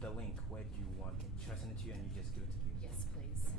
The link. Where do you want it? Should I send it to you and you just give it to people? Yes, please.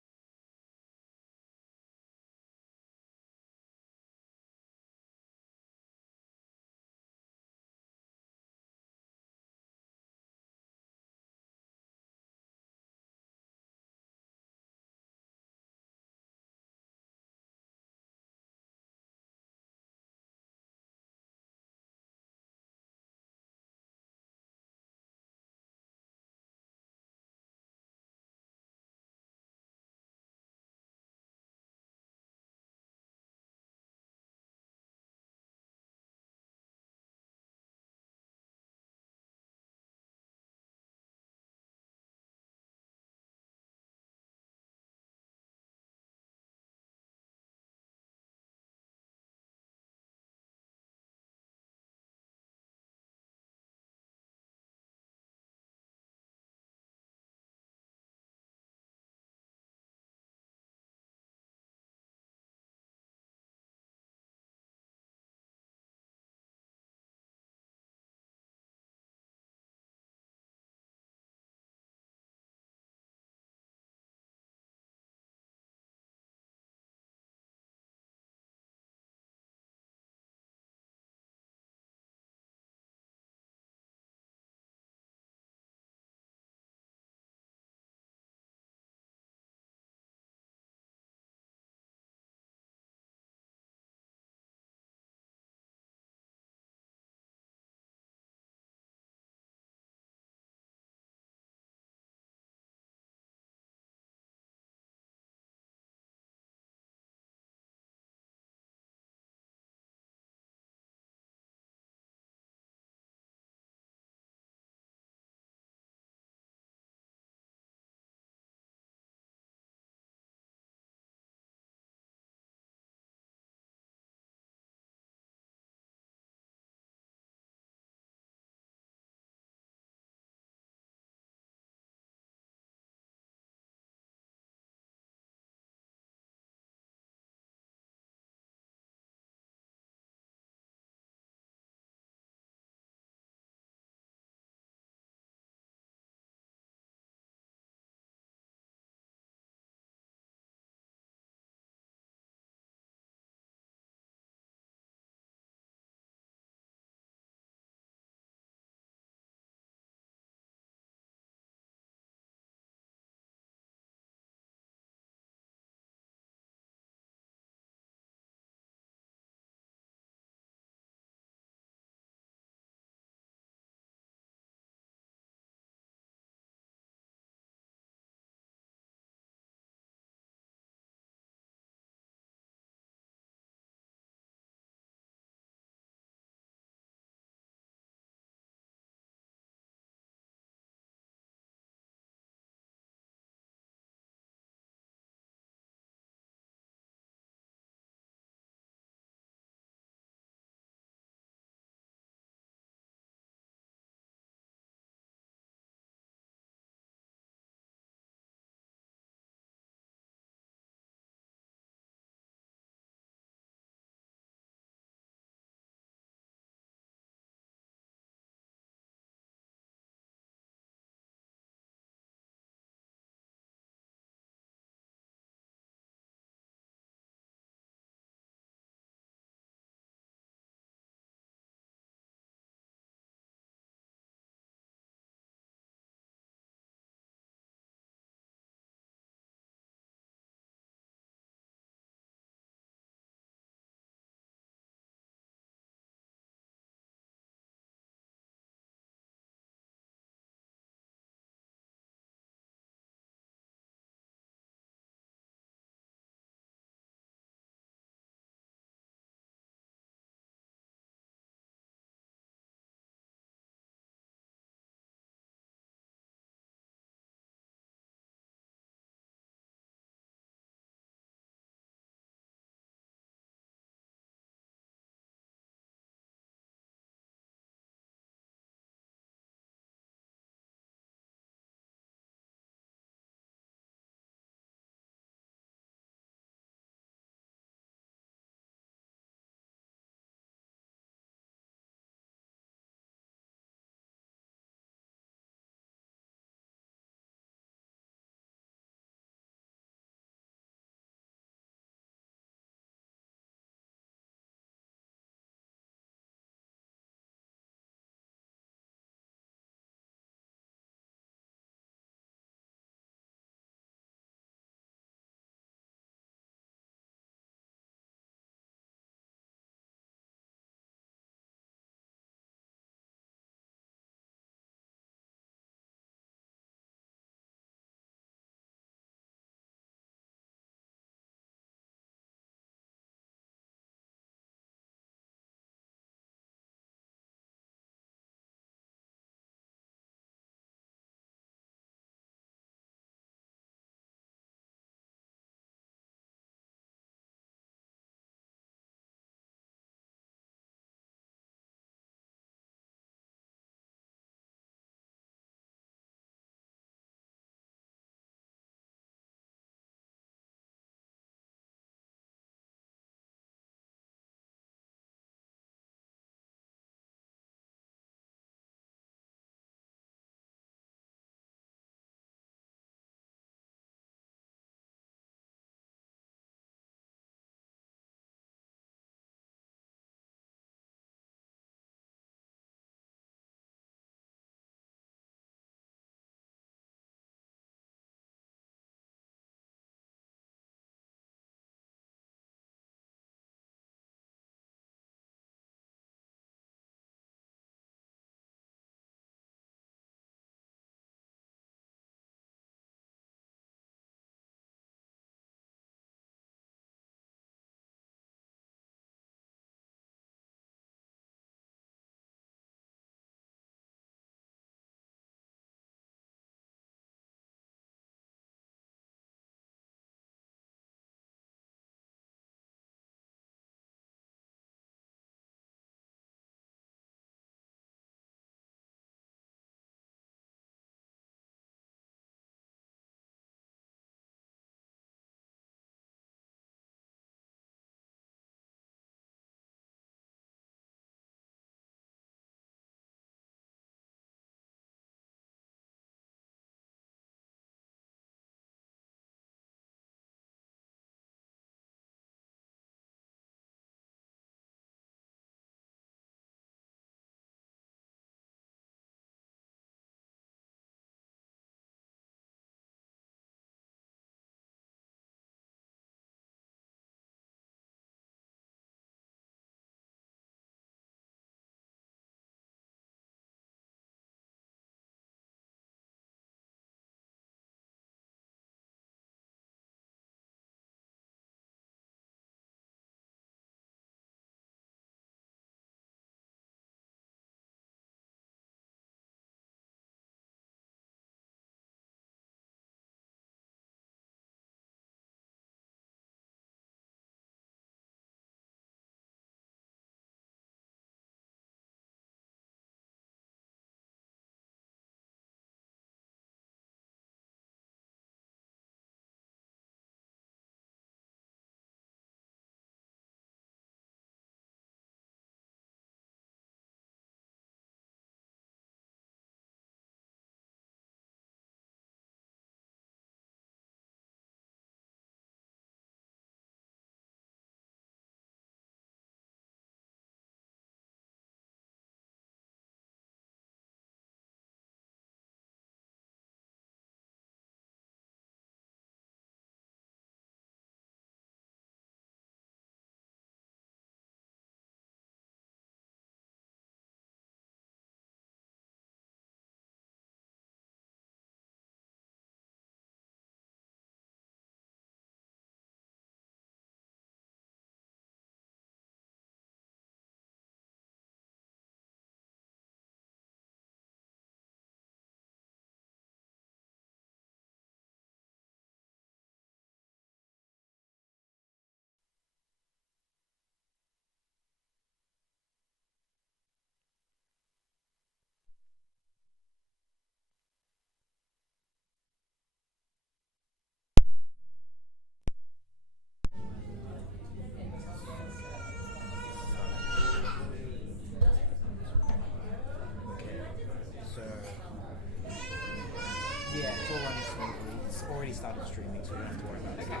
already started streaming, so you don't have to worry about it. Okay.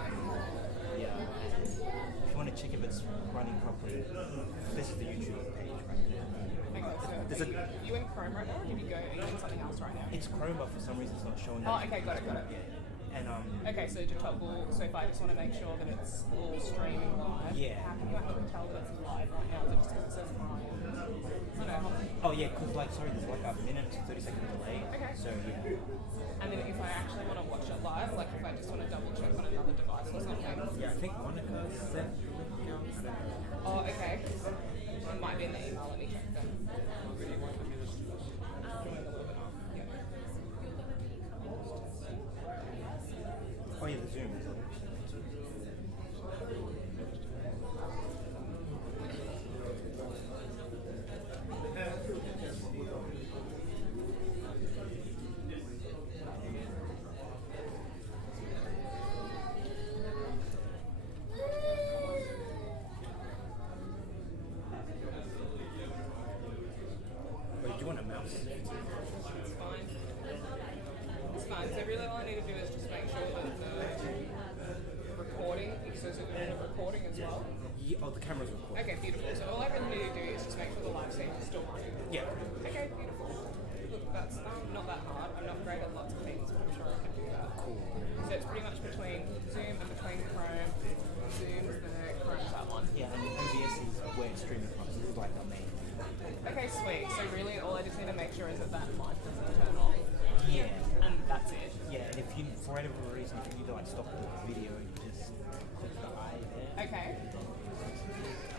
Yeah. If you want to check if it's running properly, this is the YouTube page right there. Okay, There's so are you in Chrome right now, or did you go, are you in something else right now? It's Chrome, but for some reason it's not showing that. Oh, okay, got it. Yeah. And Okay, so to toggle, so if I just want to make sure that it's all streaming live, Yeah. how can you actually tell that it's live right now? Is it just because it says Ryan? I don't know. oh yeah, because there's like a minute to 30-second delay. Okay. So yeah. And then if I actually want to watch it live, like if I just want to double check on another device or something. Yeah, I think Monica sent the link now. I don't know. Oh, okay. It might be in the email. Let me check then. Oh yeah, the Zoom. Wait, do you want a mouse? It's fine. It's fine. So really all I need to do is just make sure that the recording, so is it recording as well? Yeah, oh, the camera's recording. Okay, beautiful. So all I really need to do is just make sure the live stream is still running. Yeah. Okay, beautiful. Look, that's not that hard. I'm not great at lots of things, but I'm sure I can do that. Cool. So it's pretty much between Zoom and between Chrome. Zoom's there, Chrome's that one. Yeah, and MBS is where it's streaming from. So this is like the main. Okay, sweet. So really all I just need to make sure is that that mic doesn't turn off. Yeah. And that's it. Yeah, and if you, for whatever reason, if you need to like stop the video, you just click the eye there. Okay.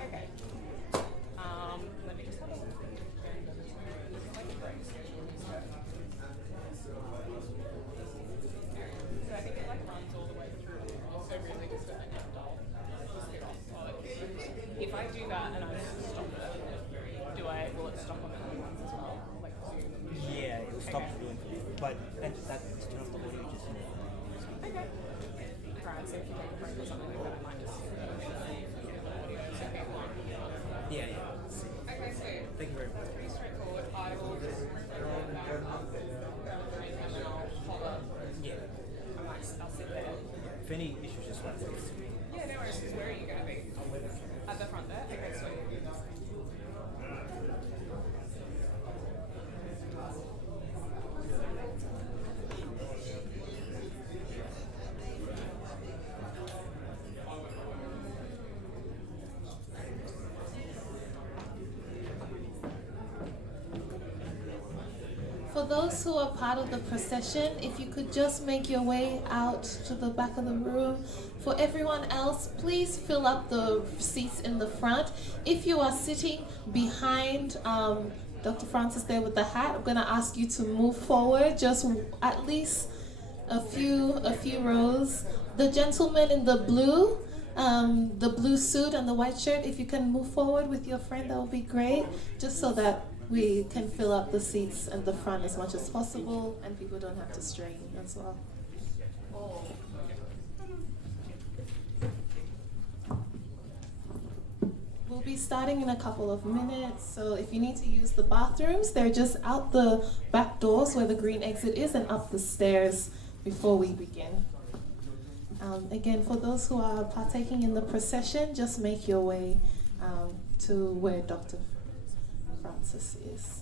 Okay. Let me just have a look at the agenda. It's like a break schedule. So I think it like runs all the way through. So really just at the end I'll just hit off. If I do that and I stop it, will it stop on the other ones as well? Like Zoom? Yeah, it'll stop Okay. doing it. But that to turn off the audio, just Okay. Right, so if you take a break or something like that, I might just the audio so people yeah, yeah. Okay, so Thank you very much. it's pretty straightforward. I will just record that and then I'll hover. Yeah. I'll sit there. If any issues, just like text me. Yeah, no worries. Where are you going to be? At the front there? Okay, sweet. For those who are part of the procession, if you could just make your way out to the back of the room. For everyone else, please fill up the seats in the front. If you are sitting behind Dr. Francis there with the hat, I'm going to ask you to move forward just at least a few rows. The gentleman in the blue suit and the white shirt, if you can move forward with your friend, that would be great, just so that we can fill up the seats in the front as much as possible and people don't have to strain as well. We'll be starting in a couple of minutes, so if you need to use the bathrooms, they're just out the back doors where the green exit is and up the stairs before we begin. Again, for those who are partaking in the procession, just make your way to where Dr. Francis is.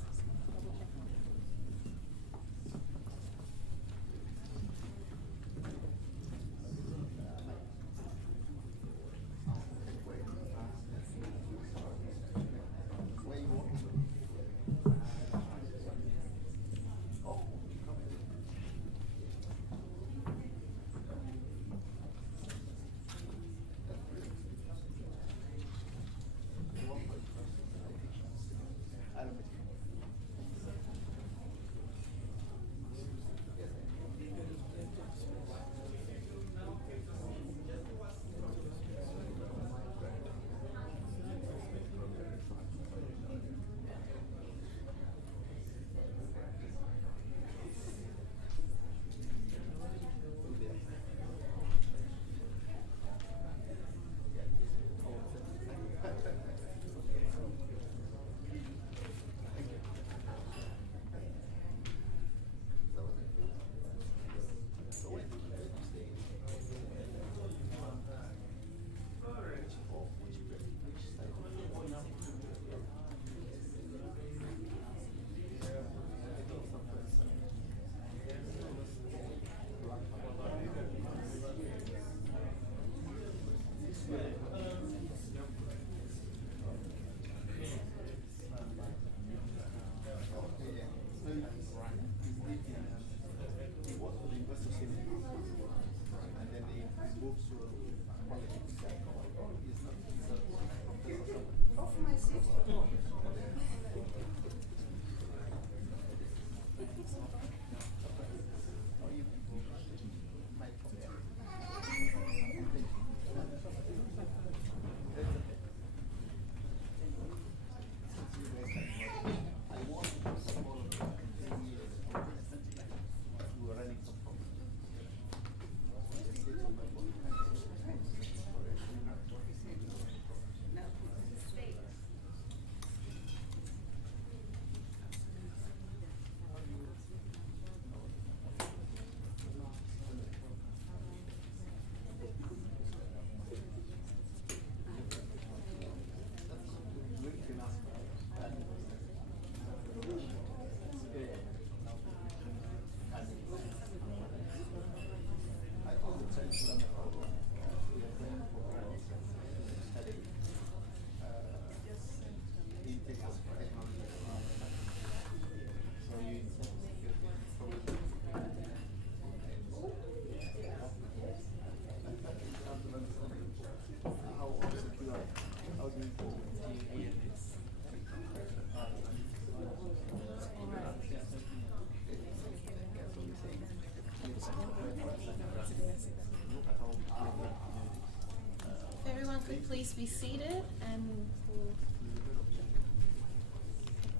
If everyone could please be seated, and we'll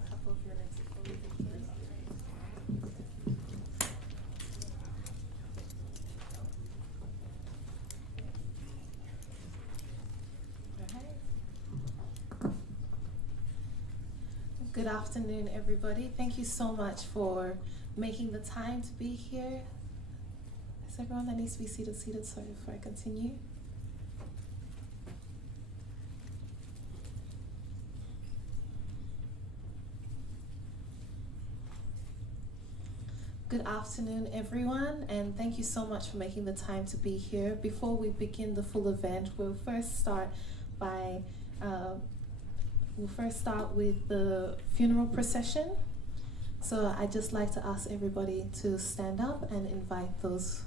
a couple of minutes before we begin. Good afternoon, everybody. Thank you so much for making the time to be here. Is everyone that needs to be seated sorry, before I continue? Good afternoon, everyone, and thank you so much for making the time to be here. Before we begin the full event, we'll first start with the funeral procession. So I'd just like to ask everybody to stand up and invite those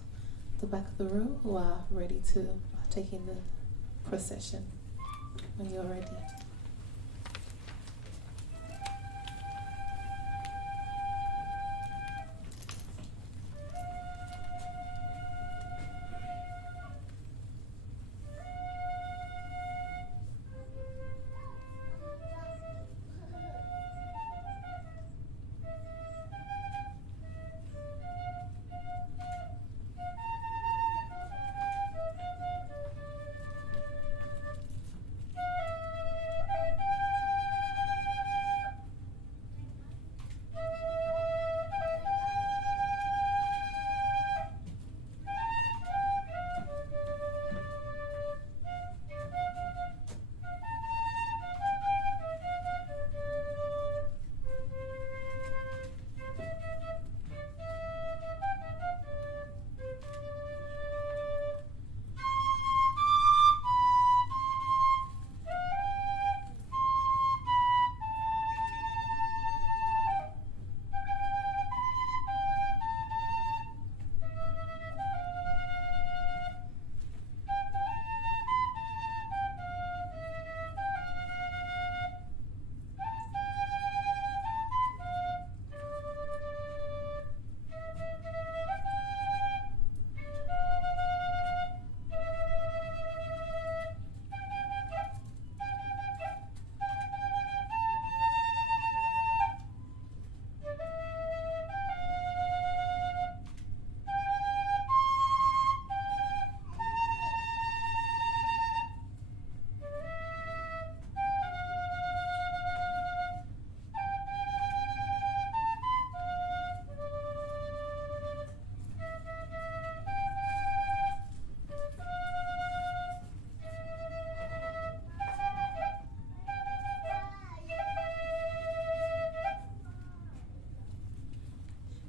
at the back of the room who are ready to partake in the procession when you're ready.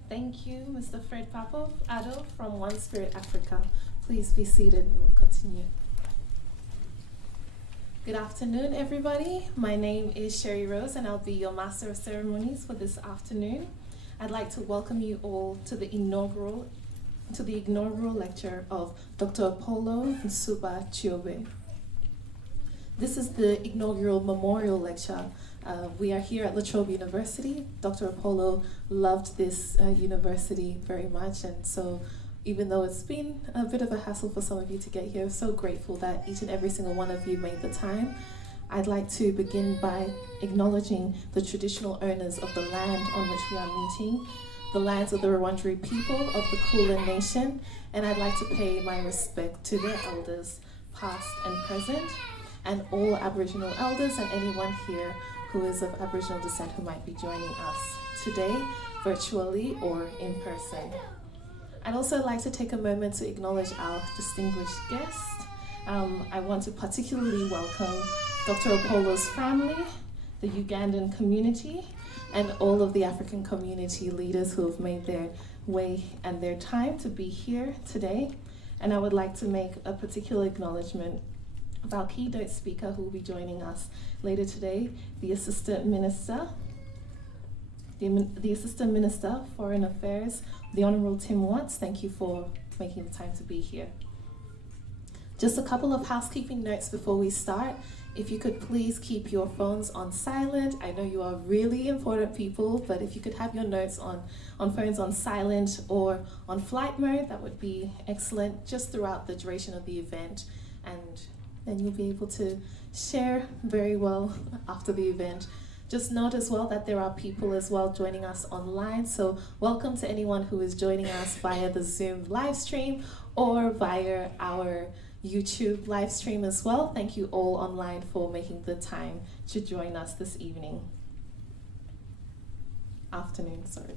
Thank you, Mr. Fred Papov, Ado from One Spirit Africa. Please be seated and we'll continue. Good afternoon, everybody. My name is Sherry Rose and I'll be your Master of Ceremonies for this afternoon. I'd like to welcome you all to the inaugural to the inaugural lecture of Dr. Apollo Nsuba Chiobe. This is the inaugural memorial lecture. We are here at La Trobe University. Dr. Apollo loved this university very much, and so even though it's been a bit of a hassle for some of you to get here, I'm so grateful that each and every single one of you made the time. I'd like to begin by acknowledging the traditional owners of the land on which we are meeting, the lands of the Wurundjeri people of the Kulin Nation, and I'd like to pay my respect to their elders, past and present, and all Aboriginal elders and anyone here who is of Aboriginal descent who might be joining us today, virtually or in person. I'd also like to take a moment to acknowledge our distinguished guest. I want to particularly welcome Dr. Apollo's family, the Ugandan community, and all of the African community leaders who have made their way and their time to be here today. And I would like to make a particular acknowledgement of our keynote speaker who will be joining us later today, the Assistant Minister, the Assistant Minister, Foreign Affairs, the Honourable Tim Watts. Thank you for making the time to be here. Just a couple of housekeeping notes before we start. If you could please keep your phones on silent. I know you are really important people, but if you could have your notes on phones on silent or on flight mode, that would be excellent just throughout the duration of the event. And then you'll be able to share very well after the event. Just note as well that there are people as well joining us online. So welcome to anyone who is joining us via the Zoom live stream or via our YouTube live stream as well. Thank you all online for making the time to join us this evening. Afternoon, sorry.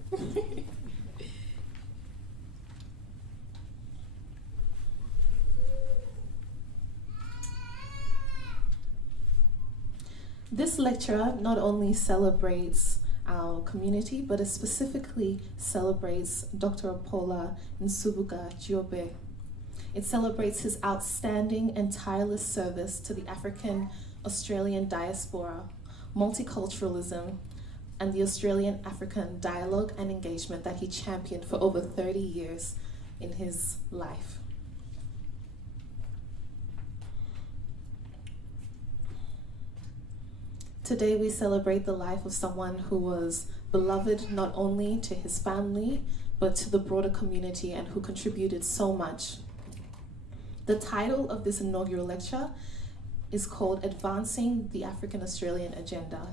This lecture not only celebrates our community, but it specifically celebrates Dr. Apollo Nsubuga Chiobe. It celebrates his outstanding and tireless service to the African Australian diaspora, multiculturalism, and the Australian-African dialogue and engagement that he championed for over 30 years in his life. Today we celebrate the life of someone who was beloved not only to his family, but to the broader community and who contributed so much. The title of this inaugural lecture is called Advancing the African Australian Agenda,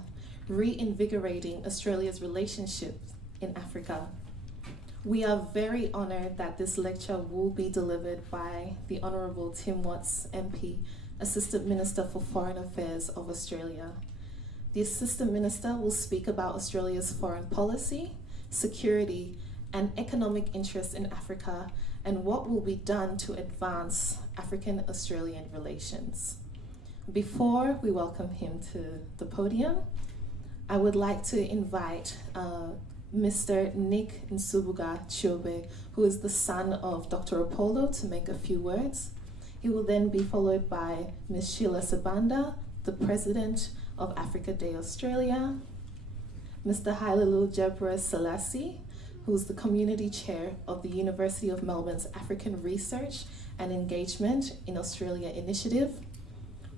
Reinvigorating Australia's Relationships in Africa. We are very honored that this lecture will be delivered by the Honourable Tim Watts, MP, Assistant Minister for Foreign Affairs of Australia. The Assistant Minister will speak about Australia's foreign policy, security, and economic interests in Africa, and what will be done to advance African-Australian relations. Before we welcome him to the podium, I would like to invite Mr. Nick Nsubuga Chiobe, who is the son of Dr. Apollo, to make a few words. He will then be followed by Ms. Sheila Sabanda, the President of Africa Day Australia, Mr. Hailalu Jebra Selassie, who is the Community Chair of the University of Melbourne's African Research and Engagement in Australia Initiative,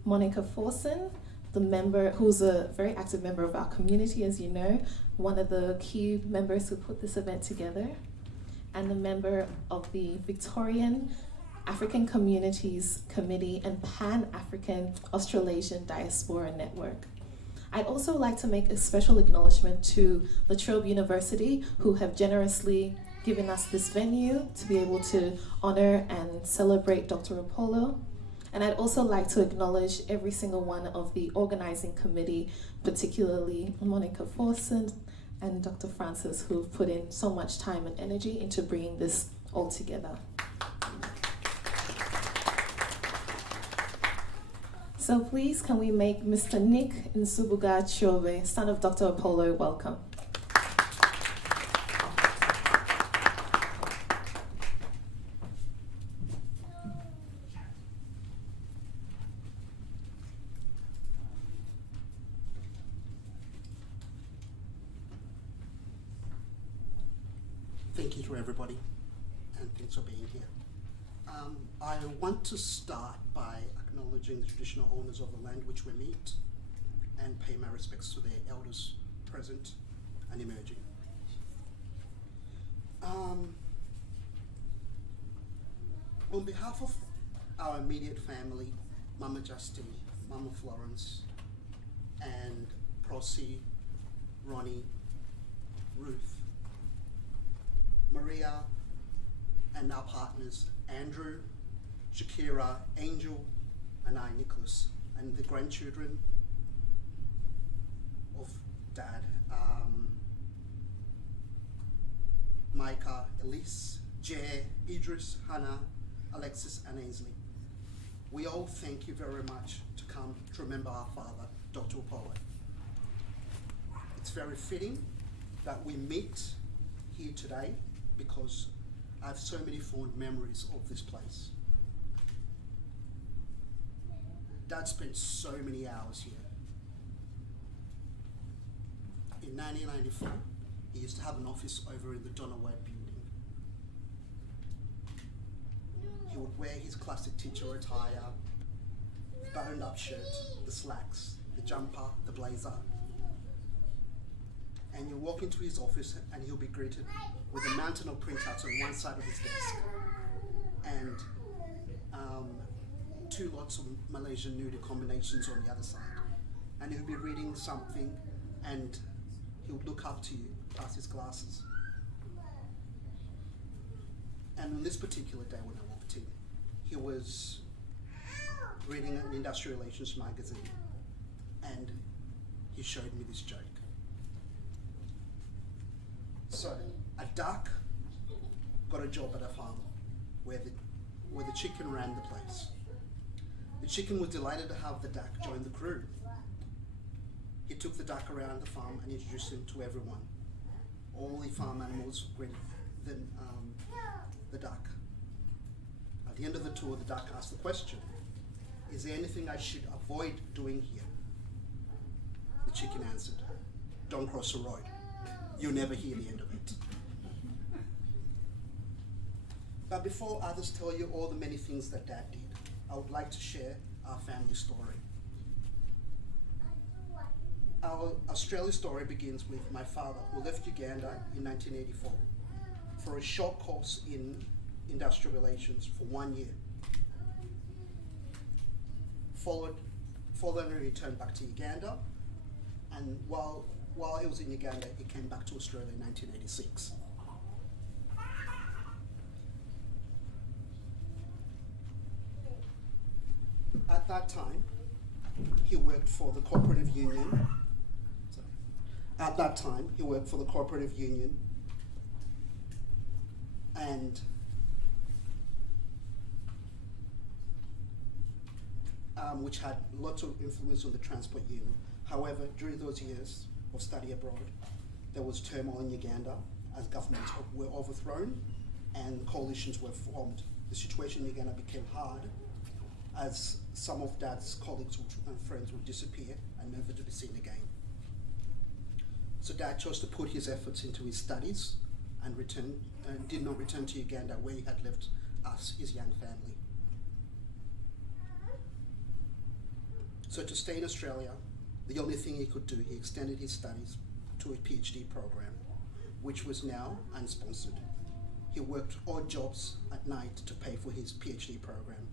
Monica Forson, the member who's a very active member of our community, as you know, one of the key members who put this event together, and the member of the Victorian African Communities Committee and Pan-African Australasian Diaspora Network. I'd also like to make a special acknowledgement to La Trobe University, who have generously given us this venue to be able to honor and celebrate Dr. Apollo. And I'd also like to acknowledge every single one of the organizing committee, particularly Monica Forson and Dr. Francis, who have put in so much time and energy into bringing this all together. So please, can we make Mr. Nick Nsubuga Chiobe, son of Dr. Apollo, welcome. Thank you to everybody, and Thanks for being here. I want to start by acknowledging the traditional owners of the land which we meet and pay my respects to their elders present and emerging. On behalf of our immediate family, Mama Justine, Mama Florence, and Prosy, Ronnie, Ruth, Maria, and our partners, Andrew, Shakira, Angel, and I, Nicholas, and the grandchildren of Dad, Micah, Elise, Jay, Idris, Hannah, Alexis, and Ainsley. We all thank you very much to come to remember our father, Dr. Apollo. It's very fitting that we meet here today because I have so many fond memories of this place. Dad spent so many hours here. In 1994, he used to have an office over in the Donna White building. He would wear his classic teacher attire, buttoned up shirt, the slacks, the jumper, the blazer. And you'll walk into his office and he'll be greeted with a mountain of printouts on one side of his desk and 2 lots of Malaysian noodle combinations on the other side. And he'll be reading something and he'll look up to you past his glasses. And on this particular day when I walked in, he was reading an industrial relations magazine and he showed me this joke. So, a duck got a job at a farm where the chicken ran the place. The chicken was delighted to have the duck join the crew. He took the duck around the farm and introduced him to everyone. All the farm animals greeted the duck. At the end of the tour, the duck asked the question, "Is there anything I should avoid doing here?" The chicken answered, "Don't cross the road. You'll never hear the end of it." But before others tell you all the many things that Dad did, I would like to share our family story. Our Australia story begins with my father, who left Uganda in 1984 for a short course in industrial relations for 1 year. Following he returned back to Uganda, and while he was in Uganda, he came back to Australia in 1986. At that time, he worked for the cooperative union. And which had lots of influence on the transport union. However, during those years of study abroad, there was turmoil in Uganda as governments were overthrown and coalitions were formed. The situation in Uganda became hard as some of Dad's colleagues and friends would disappear and never to be seen again. So Dad chose to put his efforts into his studies and did not return to Uganda, where he had left us, his young family. So to stay in Australia, the only thing he could do, he extended his studies to a PhD program, which was now unsponsored. He worked odd jobs at night to pay for his PhD program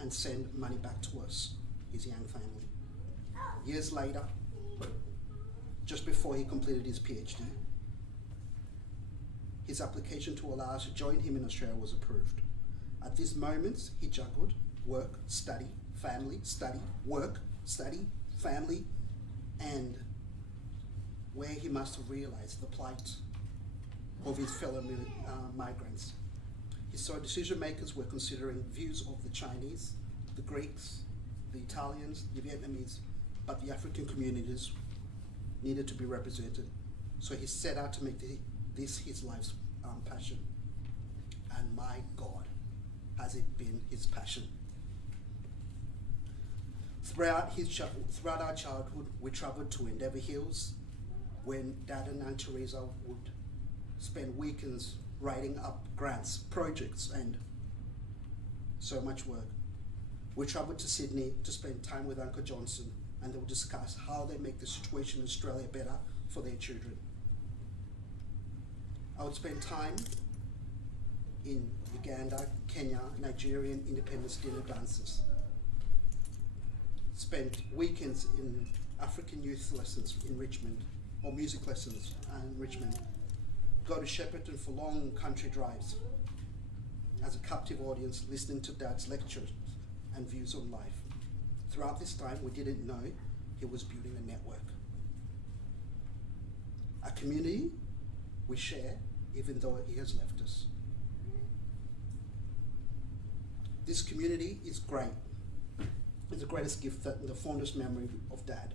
and send money back to us, his young family. Years later, just before he completed his PhD, his application to allow us to join him in Australia was approved. At this moment, he juggled work, study, family, study, work, study, family, and where he must have realized the plight of his fellow migrants. He saw decision makers were considering views of the Chinese, the Greeks, the Italians, the Vietnamese, but the African communities needed to be represented. So he set out to make this his life's passion. And my God, has it been his passion. Throughout our childhood, we traveled to Endeavour Hills when Dad and Aunt Teresa would spend weekends writing up grants, projects, and so much work. We travelled to Sydney to spend time with Uncle Johnson, and they will discuss how they make the situation in Australia better for their children. I would spend time in Uganda, Kenya, Nigerian independence dinner dances. Spent weekends in African youth lessons in Richmond, or music lessons in Richmond. Go to Shepparton for long country drives as a captive audience, listening to Dad's lectures and views on life. Throughout this time, we didn't know he was building a network. A community we share, even though he has left us. This community is great. It's the greatest gift, that the fondest memory of Dad.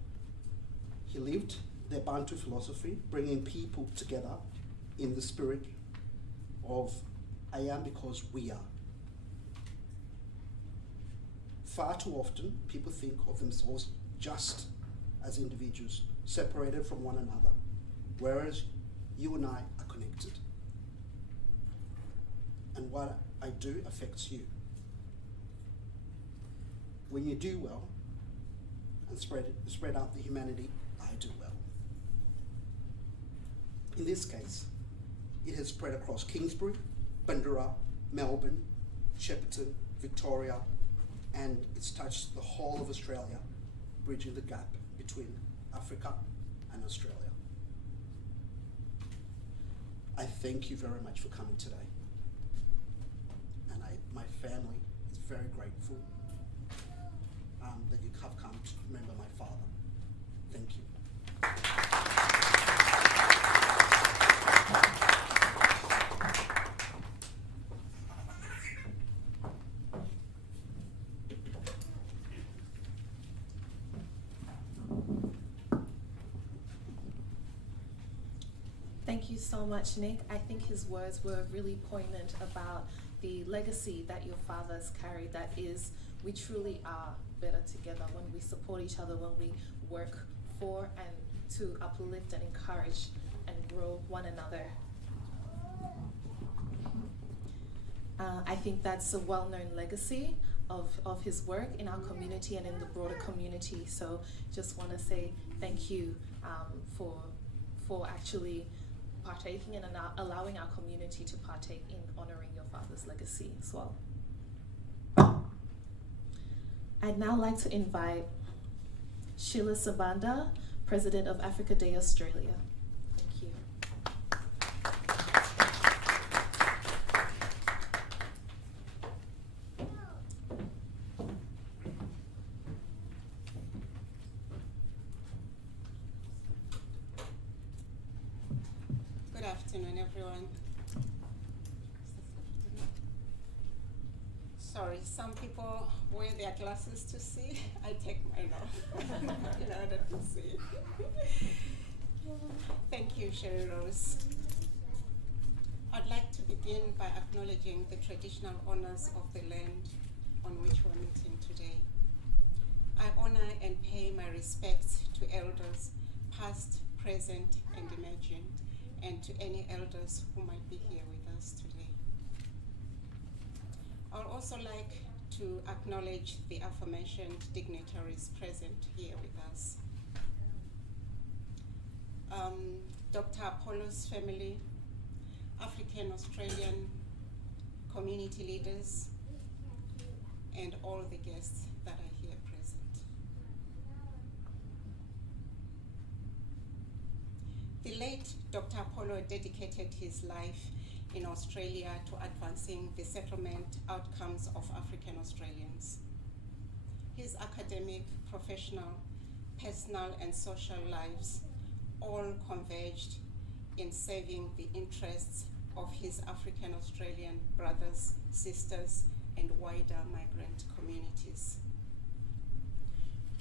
He lived the Bantu philosophy, bringing people together in the spirit of I am because we are. Far too often, people think of themselves just as individuals, separated from one another, whereas you and I are connected. And what I do affects you. When you do well and spread out the humanity, I do well. In this case, it has spread across Kingsbury, Bundoora, Melbourne, Shepparton, Victoria, and it's touched the whole of Australia, bridging the gap between Africa and Australia. I thank you very much for coming today. And my family is very grateful that you have come to remember my father. Thank you. Thank you so much, Nick. I think his words were really poignant about the legacy that your father's carried, that is, we truly are better together when we support each other, when we work for and to uplift and encourage and grow one another. I think that's a well-known legacy of his work in our community and in the broader community. So just want to say thank you for actually partaking and allowing our community to partake in honoring your father's legacy as well. I'd now like to invite Sheila Sabanda, President of Africa Day Australia. Thank you. Good afternoon, everyone. Sorry, some people wear their glasses to see. I take mine off in order to see. Thank you, Sherry Rose. I'd like to begin by acknowledging the traditional owners of the land on which we're meeting today. I honor and pay my respects to elders, past, present, and emerging, and to any elders who might be here with us today. I would also like to acknowledge the aforementioned dignitaries present here with us. Dr. Apollo's family, African Australian community leaders, and all the guests that are here present. The late Dr. Apollo dedicated his life in Australia to advancing the settlement outcomes of African Australians. His academic, professional, personal, and social lives all converged in serving the interests of his African Australian brothers, sisters, and wider migrant communities.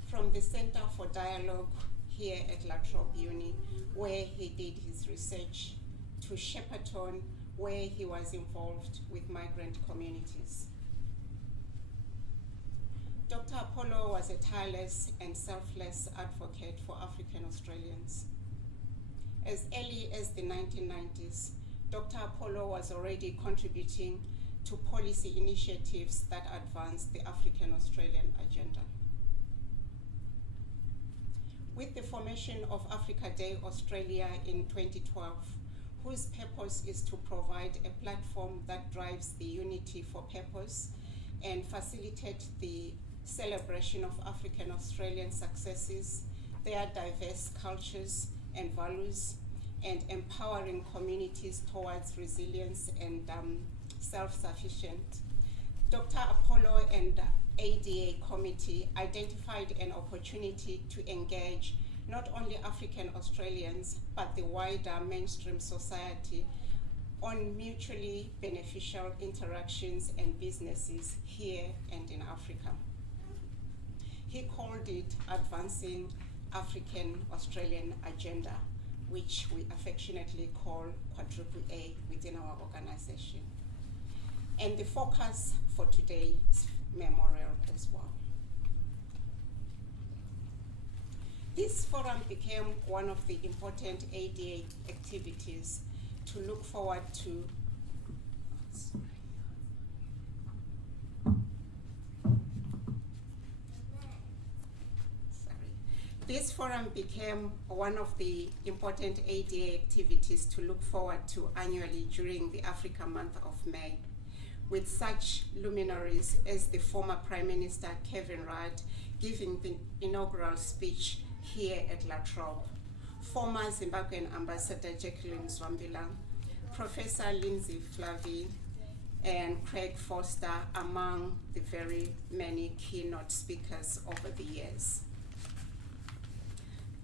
From the Center for Dialogue here at La Trobe Uni, where he did his research, to Shepparton, where he was involved with migrant communities. Dr. Apollo was a tireless and selfless advocate for African Australians. As early as the 1990s, Dr. Apollo was already contributing to policy initiatives that advance the African-Australian agenda. With the formation of Africa Day Australia in 2012, whose purpose is to provide a platform that drives the unity for purpose and facilitate the celebration of African Australian successes, their diverse cultures and values, and empowering communities towards resilience and self-sufficient. Dr. Apollo and ADA committee identified an opportunity to engage not only African Australians, but the wider mainstream society on mutually beneficial interactions and businesses here and in Africa. He called it Advancing African Australian Agenda, which we affectionately call Quadruple A within our organization. And the focus for today's memorial as well. This forum became one of the important ADA activities to look forward to. This forum became one of the important ADA activities to look forward to annually during the Africa Month of May, with such luminaries as the former Prime Minister Kevin Rudd giving the inaugural speech here at La Trobe, former Zimbabwean Ambassador Jacqueline Zwambila, Professor Lindsay Flavie, and Craig Foster, among the very many keynote speakers over the years.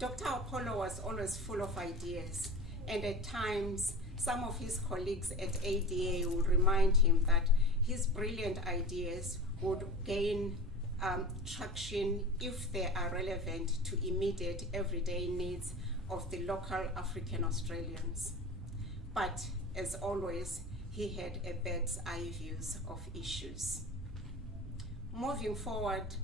Dr. Apollo was always full of ideas, and at times, some of his colleagues at ADA would remind him that his brilliant ideas would gain traction if they are relevant to immediate everyday needs of the local African Australians. But as always, he had a bird's eye views of issues. Moving forward,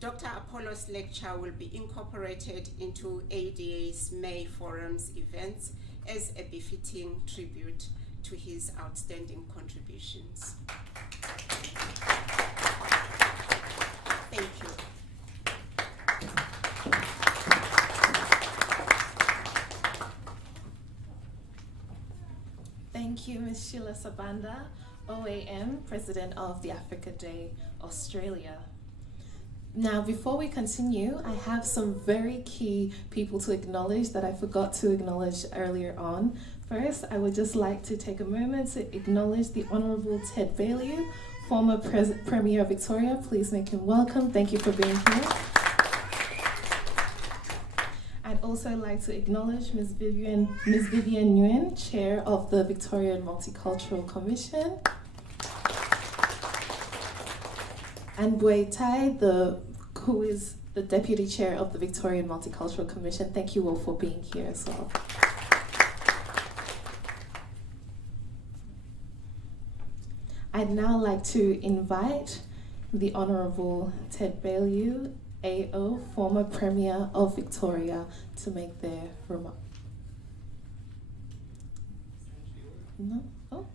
Dr. Apollo's lecture will be incorporated into ADA's May Forum's events as a befitting tribute to his outstanding contributions. Thank you. Thank you, Ms. Sheila Sabanda, OAM, President of the Africa Day Australia. Now, before we continue, I have some very key people to acknowledge that I forgot to acknowledge earlier on. First, I would just like to take a moment to acknowledge the Honourable Ted Baillieu, former Premier of Victoria. Please make him welcome. Thank you for being here. I'd also like to acknowledge Ms. Vivian Nguyen, Chair of the Victorian Multicultural Commission. And Bui Tai, who is the Deputy Chair of the Victorian Multicultural Commission. Thank you all for being here as well. I'd now like to invite the Honourable Ted Baillieu, AO, former Premier of Victoria, to make their remark. No? Oh.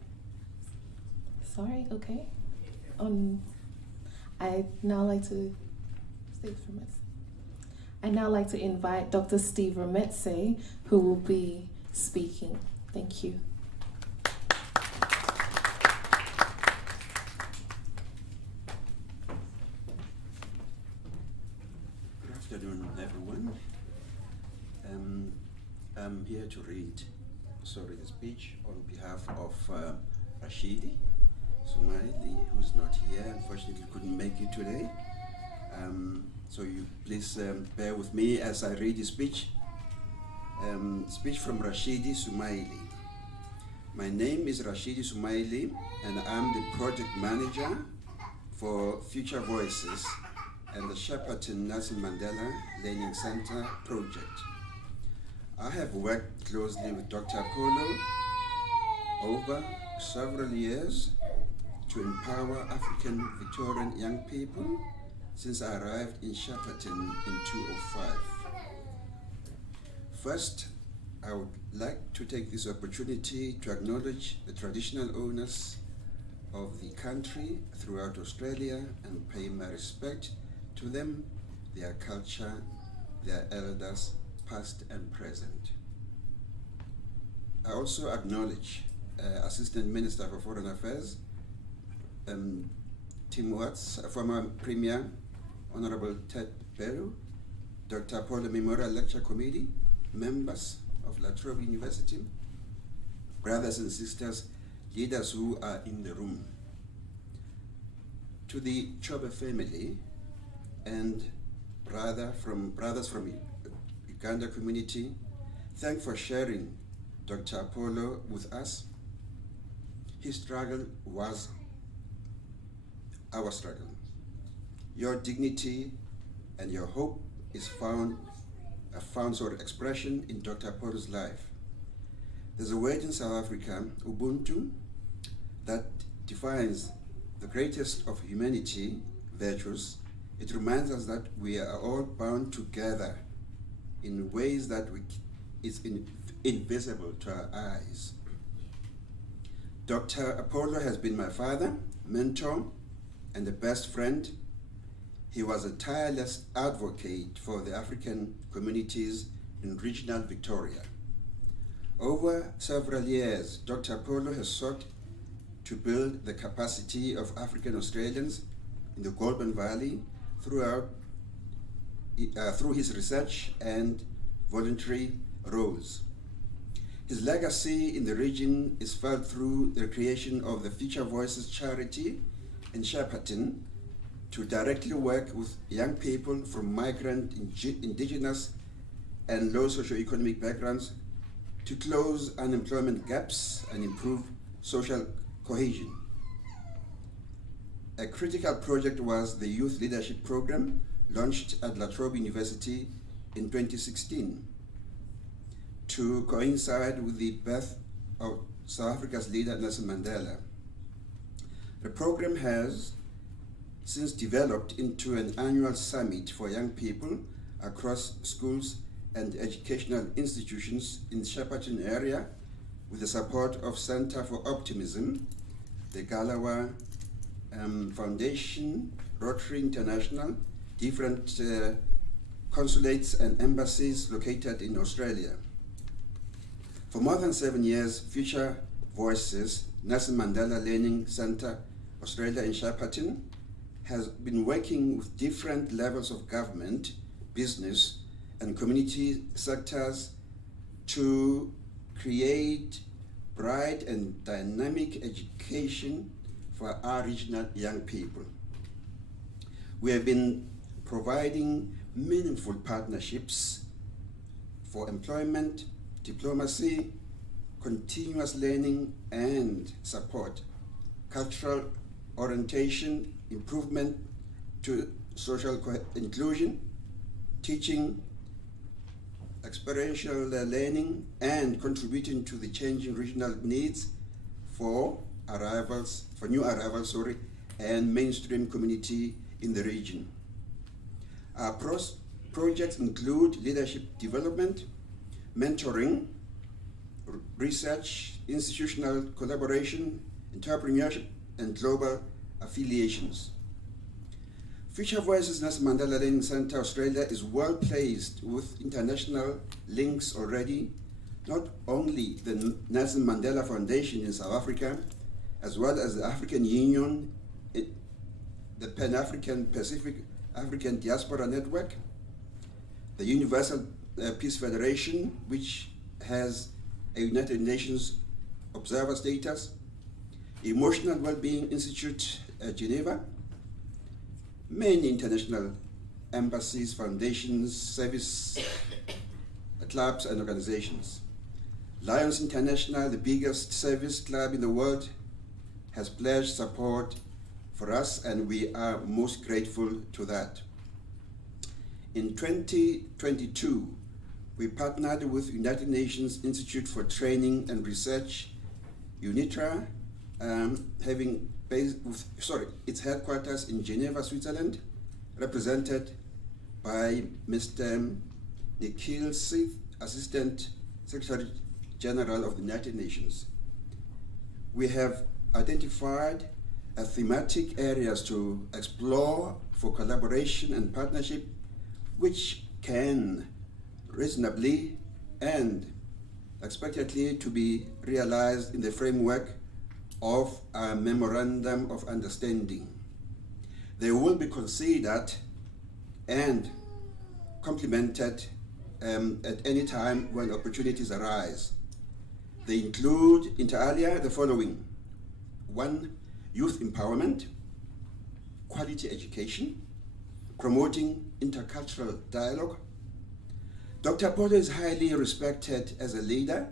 Sorry, okay. I'd now like to invite Dr. Steve Rometse, who will be speaking. Thank you. Good afternoon, everyone. I'm here to read the speech on behalf of Rashidi Sumaili, who's not here, unfortunately couldn't make it today. So you please bear with me as I read the speech. Speech from Rashidi Sumaili. My name is Rashidi Sumaili, and I'm the project manager for Future Voices and the Shepparton Nelson Mandela Learning Center project. I have worked closely with Dr. Apollo over several years to empower African Victorian young people since I arrived in Shepparton in 2005. First, I would like to take this opportunity to acknowledge the traditional owners of the country throughout Australia and pay my respect to them, their culture, their elders, past and present. I also acknowledge Assistant Minister for Foreign Affairs, Tim Watts, former Premier, Honorable Ted Beru, Dr. Apollo Memorial Lecture Committee, members of La Trobe University, brothers and sisters, leaders who are in the room. To the Chobe family and brothers from Uganda community, thank for sharing Dr. Apollo with us. His struggle was our struggle. Your dignity and your hope is found expression in Dr. Apollo's life. There's a word in South Africa, Ubuntu, that defines the greatest of humanity virtues. It reminds us that we are all bound together in ways that is invisible to our eyes. Dr. Apollo has been my father, mentor, and a best friend. He was a tireless advocate for the African communities in regional Victoria. Over several years, Dr. Apollo has sought to build the capacity of African Australians in the Goulburn Valley through his research and voluntary roles. His legacy in the region is felt through the creation of the Future Voices charity in Shepparton to directly work with young people from migrant, indigenous, and low socioeconomic backgrounds to close unemployment gaps and improve social cohesion. A critical project was the Youth Leadership Program launched at La Trobe University in 2016 to coincide with the birth of South Africa's leader Nelson Mandela. The program has since developed into an annual summit for young people across schools and educational institutions in the Shepparton area with the support of Center for Optimism, the Galawa Foundation, Rotary International, different consulates and embassies located in Australia. For more than 7 years, Future Voices, Nelson Mandela Learning Centre, Australia in Shepparton, has been working with different levels of government, business, and community sectors to create bright and dynamic education for our regional young people. We have been providing meaningful partnerships for employment, diplomacy, continuous learning and support, cultural orientation, improvement to social inclusion, teaching, experiential learning, and contributing to the changing regional needs for new arrivals, and mainstream community in the region. Our projects include leadership development, mentoring, research, institutional collaboration, entrepreneurship, and global affiliations. Future Voices Nelson Mandela Learning Centre Australia is well placed with international links already, not only the Nelson Mandela Foundation in South Africa, as well as the African Union, the Pan-African Pacific African Diaspora Network, the Universal Peace Federation, which has a United Nations observer status, Emotional Wellbeing Institute Geneva, many international embassies, foundations, service clubs and organizations. Lions International, the biggest service club in the world, has pledged support for us, and we are most grateful to that. In 2022, we partnered with United Nations Institute for Training and Research, UNITRA, having its headquarters in Geneva, Switzerland, represented by Mr. Nikhil Sith, Assistant Secretary General of the United Nations, we have identified thematic areas to explore for collaboration and partnership, which can reasonably and expectedly to be realized in the framework of a memorandum of understanding. They will be considered and complemented at any time when opportunities arise. They include, inter alia, the following: 1, youth empowerment, quality education, promoting intercultural dialogue. Dr. Apollo is highly respected as a leader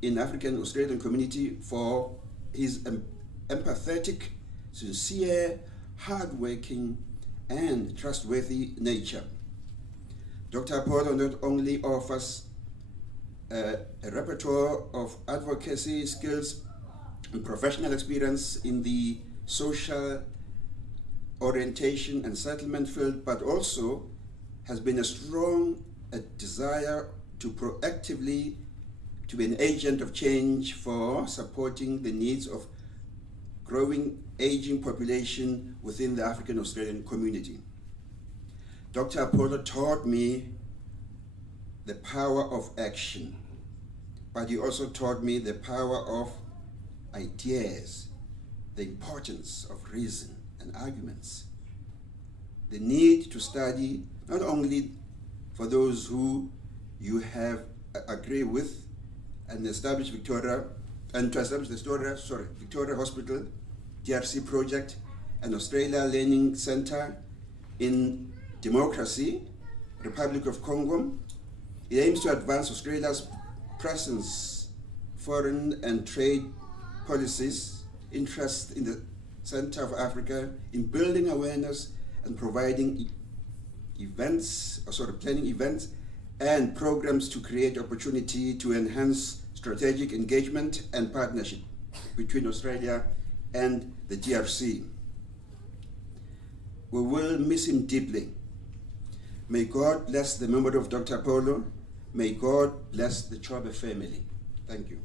in African Australian community for his empathetic, sincere, hardworking, and trustworthy nature. Dr. Apollo not only offers a repertoire of advocacy skills and professional experience in the social orientation and settlement field, but also has been a strong desire to proactively to be an agent of change for supporting the needs of growing aging population within the African Australian community. Dr. Apollo taught me the power of action, but he also taught me the power of ideas, the importance of reason and arguments, the need to study not only for those who you have agree with and establish Victoria, and to establish the Victoria Hospital, DRC project, and Australia Learning Center in Democracy, Republic of Congo. It aims to advance Australia's presence, foreign and trade policies, interest in the Center of Africa, in building awareness and providing planning events and programs to create opportunity to enhance strategic engagement and partnership between Australia and the DRC. We will miss him deeply. May God bless the memory of Dr. Apollo. May God bless the Chobe family. Thank you.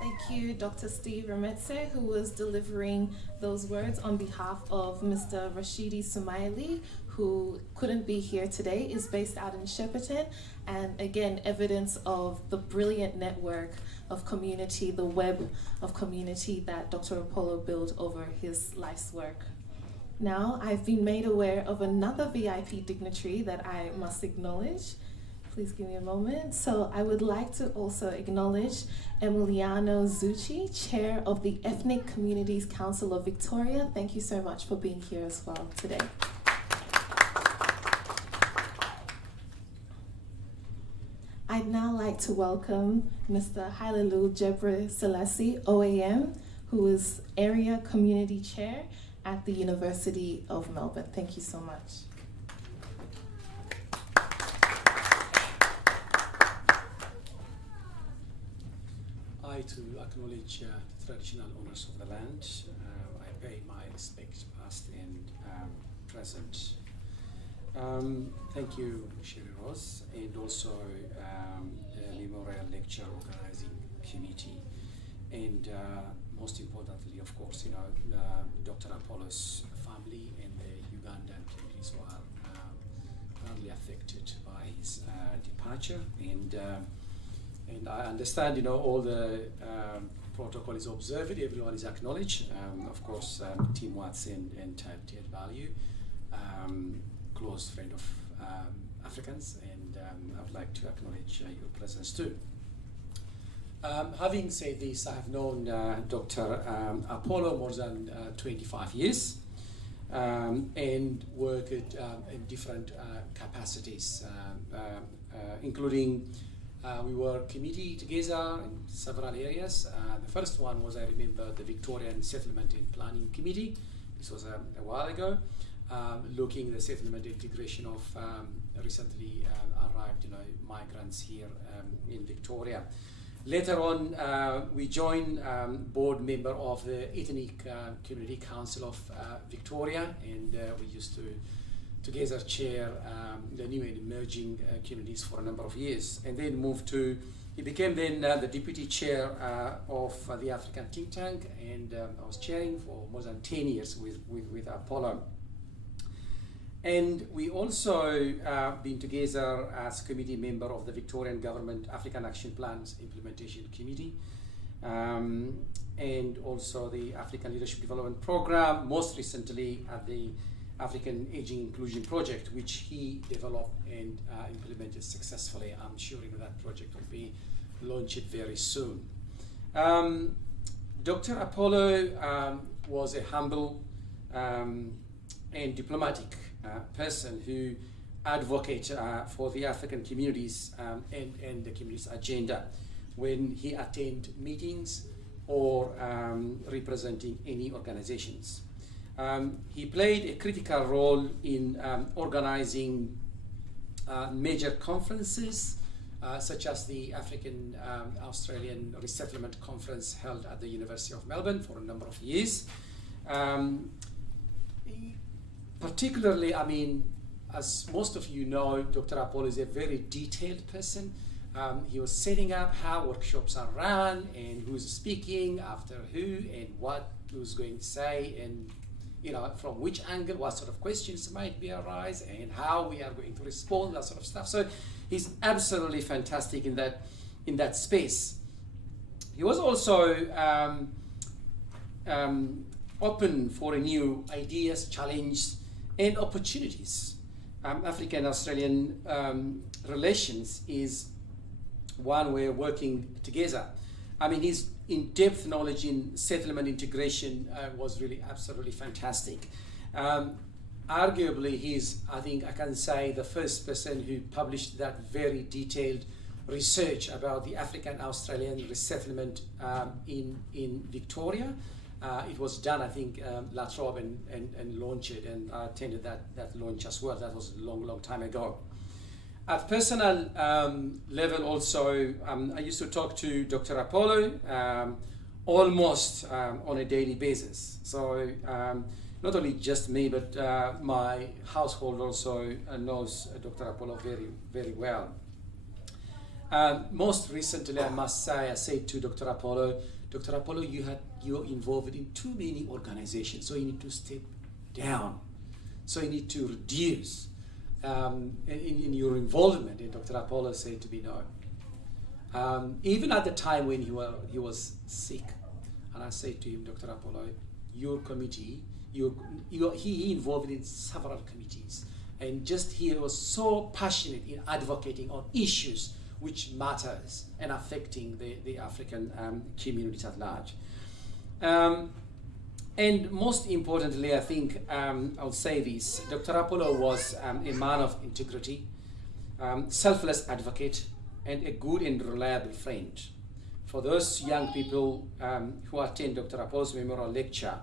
Thank you, Dr. Steve Rametse, who was delivering those words on behalf of Mr. Rashidi Sumaili, who couldn't be here today, is based out in Shepparton, and again, evidence of the brilliant network of community, the web of community that Dr. Apollo built over his life's work. Now, I've been made aware of another VIP dignitary that I must acknowledge. Please give me a moment. So I would like to also acknowledge Emiliano Zucchi, Chair of the Ethnic Communities Council of Victoria. Thank you so much for being here as well today. I'd now like to welcome Mr. Hailalu Jebre Selassie, OAM, who is Area Community Chair at the University of Melbourne. Thank you so much. I too acknowledge the traditional owners of the land. I pay my respects past and present. Thank you, Sherry Rose, and also Memorial Lecture Organizing Committee, and most importantly, of course, Dr. Apollo's family and the Ugandan communities who are currently affected by his departure. And I understand, all the protocol is observed, everyone is acknowledged. Of course, Tim Watson and Ted Value, close friend of Africans, and I would like to acknowledge your presence too. Having said this, I have known Dr. Apollo more than 25 years and worked in different capacities, including we were committee together in several areas. The first one was, I remember, the Victorian Settlement and Planning Committee. This was a while ago, looking at the settlement integration of recently arrived migrants here in Victoria. Later on, we joined board member of the Ethnic Community Council of Victoria, and we used to together chair the new and emerging communities for a number of years, and then moved to, he became then the deputy chair of the African think tank, and I was chairing for more than 10 years with Apollo. And we also been together as committee member of the Victorian Government African Action Plans Implementation Committee, and also the African Leadership Development Program, most recently at the African Aging Inclusion Project, which he developed and implemented successfully. I'm sure that project will be launched very soon. Dr. Apollo was a humble and diplomatic person who advocated for the African communities and the community's agenda when he attended meetings or representing any organizations. He played a critical role in organizing major conferences such as the African Australian Resettlement Conference held at the University of Melbourne for a number of years. Particularly, I mean, as most of you know, Dr. Apollo is a very detailed person. He was setting up how workshops are run and who's speaking after who and what who's going to say, and from which angle, what sort of questions might be arise, and how we are going to respond, that sort of stuff. So he's absolutely fantastic in that space. He was also open for new ideas, challenges, and opportunities. African-Australian relations is one way of working together. I mean, his in-depth knowledge in settlement integration was really absolutely fantastic. Arguably, he's, I think I can say, the first person who published that very detailed research about the African-Australian resettlement in Victoria. It was done, I think, La Trobe and launched it, and I attended that launch as well. That was a long time ago. At personal level also, I used to talk to Dr. Apollo almost on a daily basis. So not only just me, but my household also knows Dr. Apollo very well. Most recently, I must say, I said to Dr. Apollo, you're involved in too many organizations, so you need to step down. So you need to reduce in your involvement. And Dr. Apollo said to me, no. Even at the time when he was sick, and I said to him, Dr. Apollo, your committee, he involved in several committees, and just he was so passionate in advocating on issues which matters and affecting the African communities at large. And most importantly, I think I'll say this, Dr. Apollo was a man of integrity, selfless advocate, and a good and reliable friend. For those young people who attend Dr. Apollo's memorial lecture,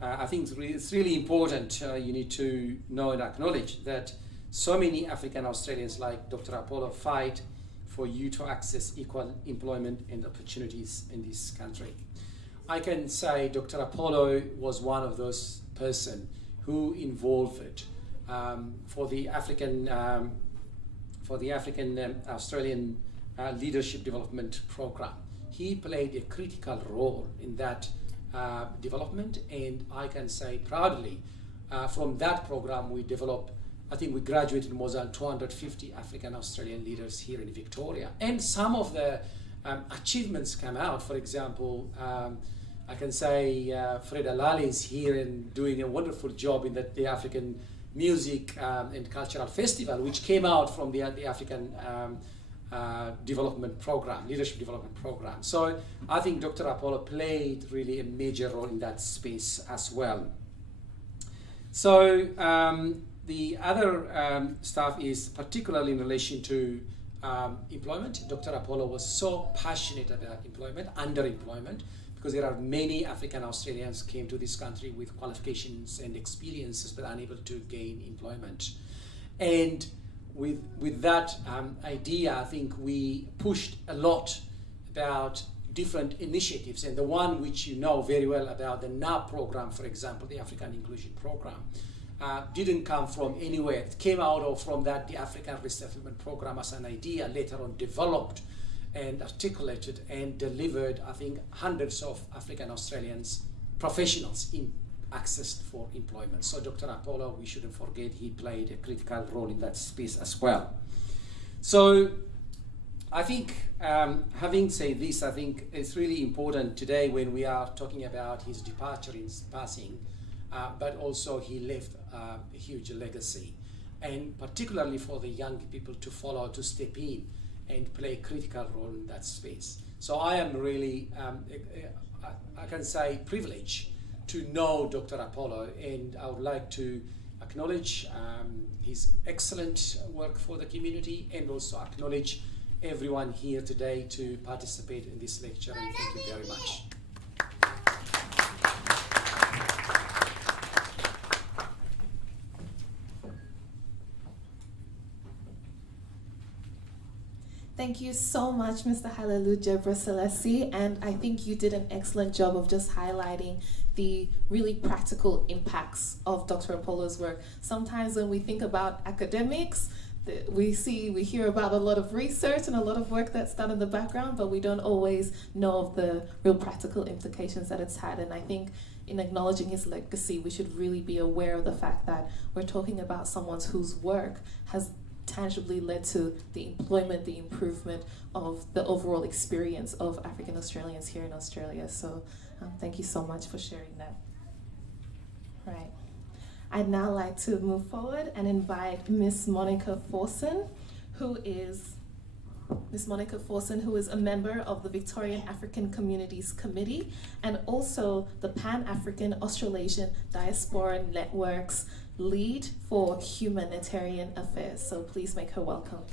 I think it's really important you need to know and acknowledge that so many African Australians like Dr. Apollo fight for you to access equal employment and opportunities in this country. I can say Dr. Apollo was one of those person who involved for the African Australian Leadership Development Program. He played a critical role in that development, and I can say proudly from that program we developed, I think we graduated more than 250 African Australian leaders here in Victoria, and some of the achievements come out. For example, I can say Fred Alali is here and doing a wonderful job in the African Music and Cultural Festival, which came out from the African Development Program, Leadership Development Program. So I think Dr. Apollo played really a major role in that space as well. So the other stuff is particularly in relation to employment. Dr. Apollo was so passionate about employment, underemployment, because there are many African Australians came to this country with qualifications and experiences but unable to gain employment. And with that idea, I think we pushed a lot about different initiatives, and the one which you know very well about, the NAB program, for example, the African Inclusion Program, didn't come from anywhere. It came out of from that the African Resettlement Program as an idea, later on developed and articulated and delivered, I think, hundreds of African Australians professionals in access for employment. So Dr. Apollo, we shouldn't forget, he played a critical role in that space as well. So I think, having said this, I think it's really important today when we are talking about his departure, his passing, but also he left a huge legacy, and particularly for the young people to follow, to step in and play a critical role in that space. So I am really, I can say, privileged to know Dr. Apollo, and I would like to acknowledge his excellent work for the community, and also acknowledge everyone here today to participate in this lecture, and thank you very much. Thank you so much, Mr. Halalu Gebrselassie, and I think you did an excellent job of just highlighting the really practical impacts of Dr. Apollo's work. Sometimes when we think about academics, we hear about a lot of research and a lot of work that's done in the background, but we don't always know of the real practical implications that it's had. And I think in acknowledging his legacy, we should really be aware of the fact that we're talking about someone whose work has tangibly led to the employment, the improvement of the overall experience of African Australians here in Australia. So thank you so much for sharing that. Right. I'd now like to move forward and invite Miss Monica Forson, who is a member of the Victorian African Communities Committee and also the Pan-African Australasian Diaspora Network's lead for humanitarian affairs. So please make her welcome.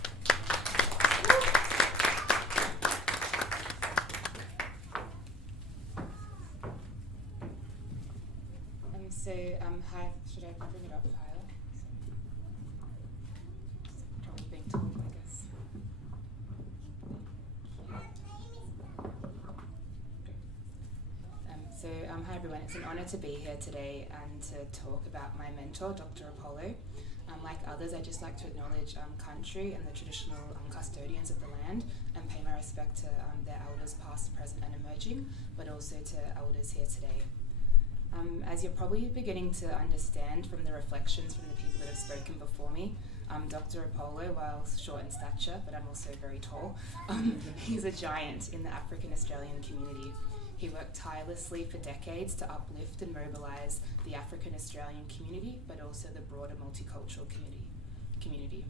Hi, should I bring it up higher? Probably being told, I guess. Hi everyone, it's an honour to be here today and to talk about my mentor, Dr. Apollo. Like others, I'd just like to acknowledge country and the traditional custodians of the land and pay my respect to their elders past, present and emerging, but also to elders here today. As you're probably beginning to understand from the reflections from the people that have spoken before me, Dr. Apollo, while short in stature, but I'm also very tall, he's a giant in the African Australian community. He worked tirelessly for decades to uplift and mobilise the African Australian community, but also the broader multicultural community.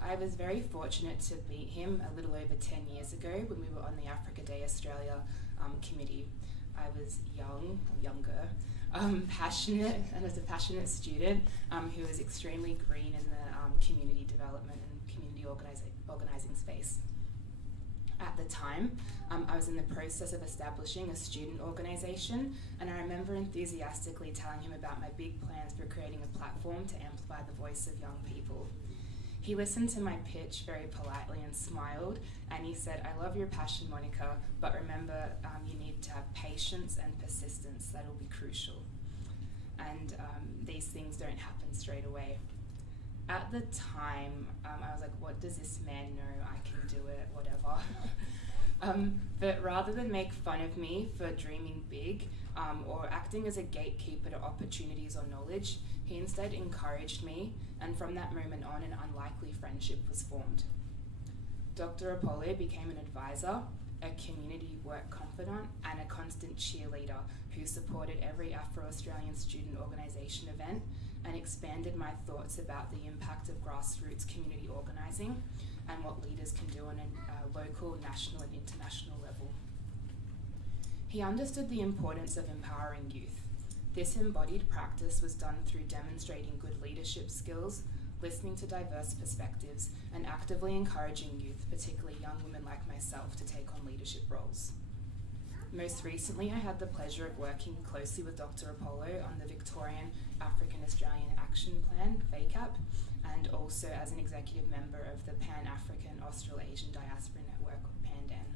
I was very fortunate to meet him a little over 10 years ago when we were on the Africa Day Australia committee. I was younger, passionate, and as a passionate student who was extremely green in the community development and community organising space. At the time, I was in the process of establishing a student organisation, and I remember enthusiastically telling him about my big plans for creating a platform to amplify the voice of young people. He listened to my pitch very politely and smiled, and he said, "I love your passion, Monica, but remember you need to have patience and persistence. That'll be crucial. And these things don't happen straight away." At the time, I was like, what does this man know? I can do it, whatever. But rather than make fun of me for dreaming big or acting as a gatekeeper to opportunities or knowledge, he instead encouraged me, and from that moment on, an unlikely friendship was formed. Dr. Apollo became an advisor, a community work confidant, and a constant cheerleader who supported every Afro-Australian student organisation event and expanded my thoughts about the impact of grassroots community organising and what leaders can do on a local, national and international level. He understood the importance of empowering youth. This embodied practice was done through demonstrating good leadership skills, listening to diverse perspectives, and actively encouraging youth, particularly young women like myself, to take on leadership roles. Most recently, I had the pleasure of working closely with Dr. Apollo on the Victorian African Australian Action Plan, VACAP, and also as an executive member of the Pan-African Australasian Diaspora Network, or PANDAN.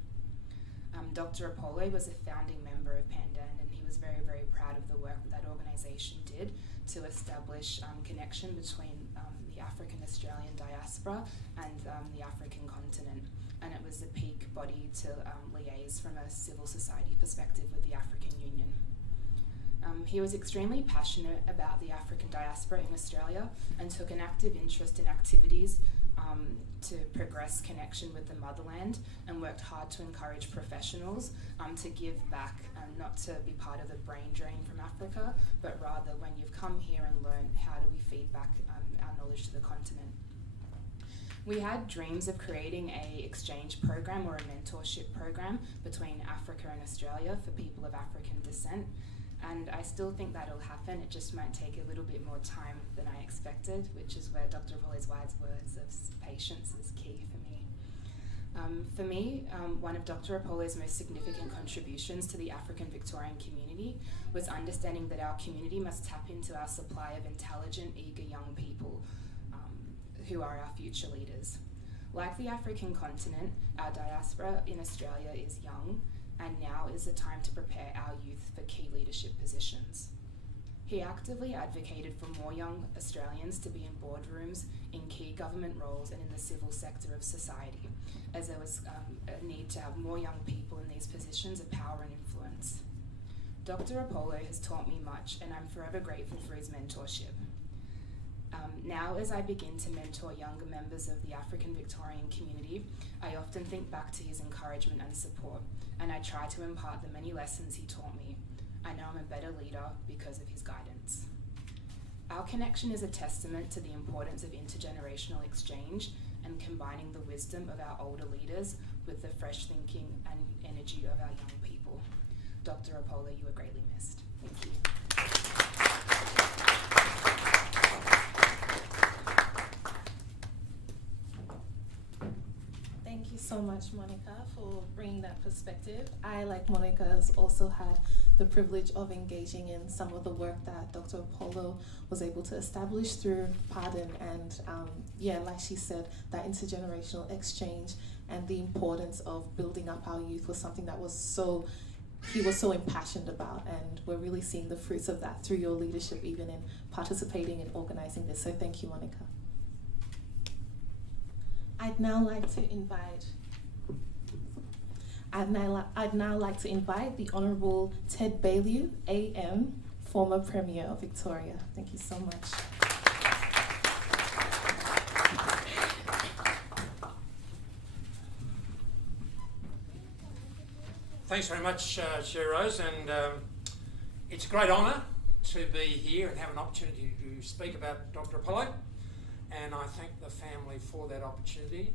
Dr. Apollo was a founding member of Pandan, and he was very, very proud of the work that organisation did to establish connection between the African Australian diaspora and the African continent. And it was the peak body to liaise from a civil society perspective with the African Union. He was extremely passionate about the African diaspora in Australia and took an active interest in activities to progress connection with the motherland, and worked hard to encourage professionals to give back, not to be part of the brain drain from Africa, but rather when you've come here and learned, how do we feed back our knowledge to the continent. We had dreams of creating a exchange program or a mentorship program between Africa and Australia for people of African descent, and I still think that'll happen. It just might take a little bit more time than I expected, which is where Dr. Apollo's wise words of patience is key for me. One of Dr. Apollo's most significant contributions to the African Victorian community was understanding that our community must tap into our supply of intelligent, eager young people who are our future leaders. Like the African continent, our diaspora in Australia is young, and now is the time to prepare our youth for key leadership positions. He actively advocated for more young Australians to be in boardrooms, in key government roles, and in the civil sector of society, as there was a need to have more young people in these positions of power and influence. Dr. Apollo has taught me much, and I'm forever grateful for his mentorship. Now, as I begin to mentor younger members of the African Victorian community, I often think back to his encouragement and support, and I try to impart the many lessons he taught me. I know I'm a better leader because of his guidance. Our connection is a testament to the importance of intergenerational exchange and combining the wisdom of our older leaders with the fresh thinking and energy of our young people. Dr. Apollo, you are greatly missed. Thank you. Thank you so much, Monica, for bringing that perspective. I, like Monica, has also had the privilege of engaging in some of the work that Dr. Apollo was able to establish through Pardon, and like she said, that intergenerational exchange and the importance of building up our youth was something that he was so impassioned about, and we're really seeing the fruits of that through your leadership, even in participating in organizing this. So thank you, Monica. I'd now like to invite the Honourable Ted Baillieu, AM, former Premier of Victoria. Thank you so much. Thanks very much, Sherry Rose, and it's a great honour to be here and have an opportunity to speak about Dr. Apollo. And I thank the family for that opportunity.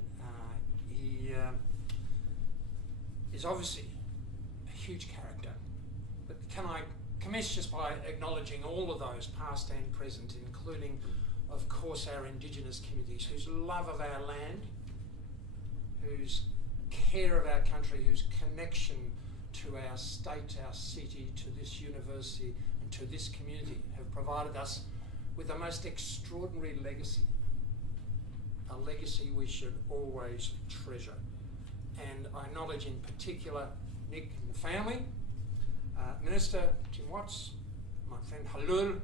He is obviously a huge character, but can I commence just by acknowledging all of those past and present, including, of course, our Indigenous communities, whose love of our land, whose care of our country, whose connection to our state, our city, to this university, and to this community have provided us with the most extraordinary legacy. A legacy we should always treasure. And I acknowledge in particular Nick and the family, Minister Tim Watts, my friend Halul,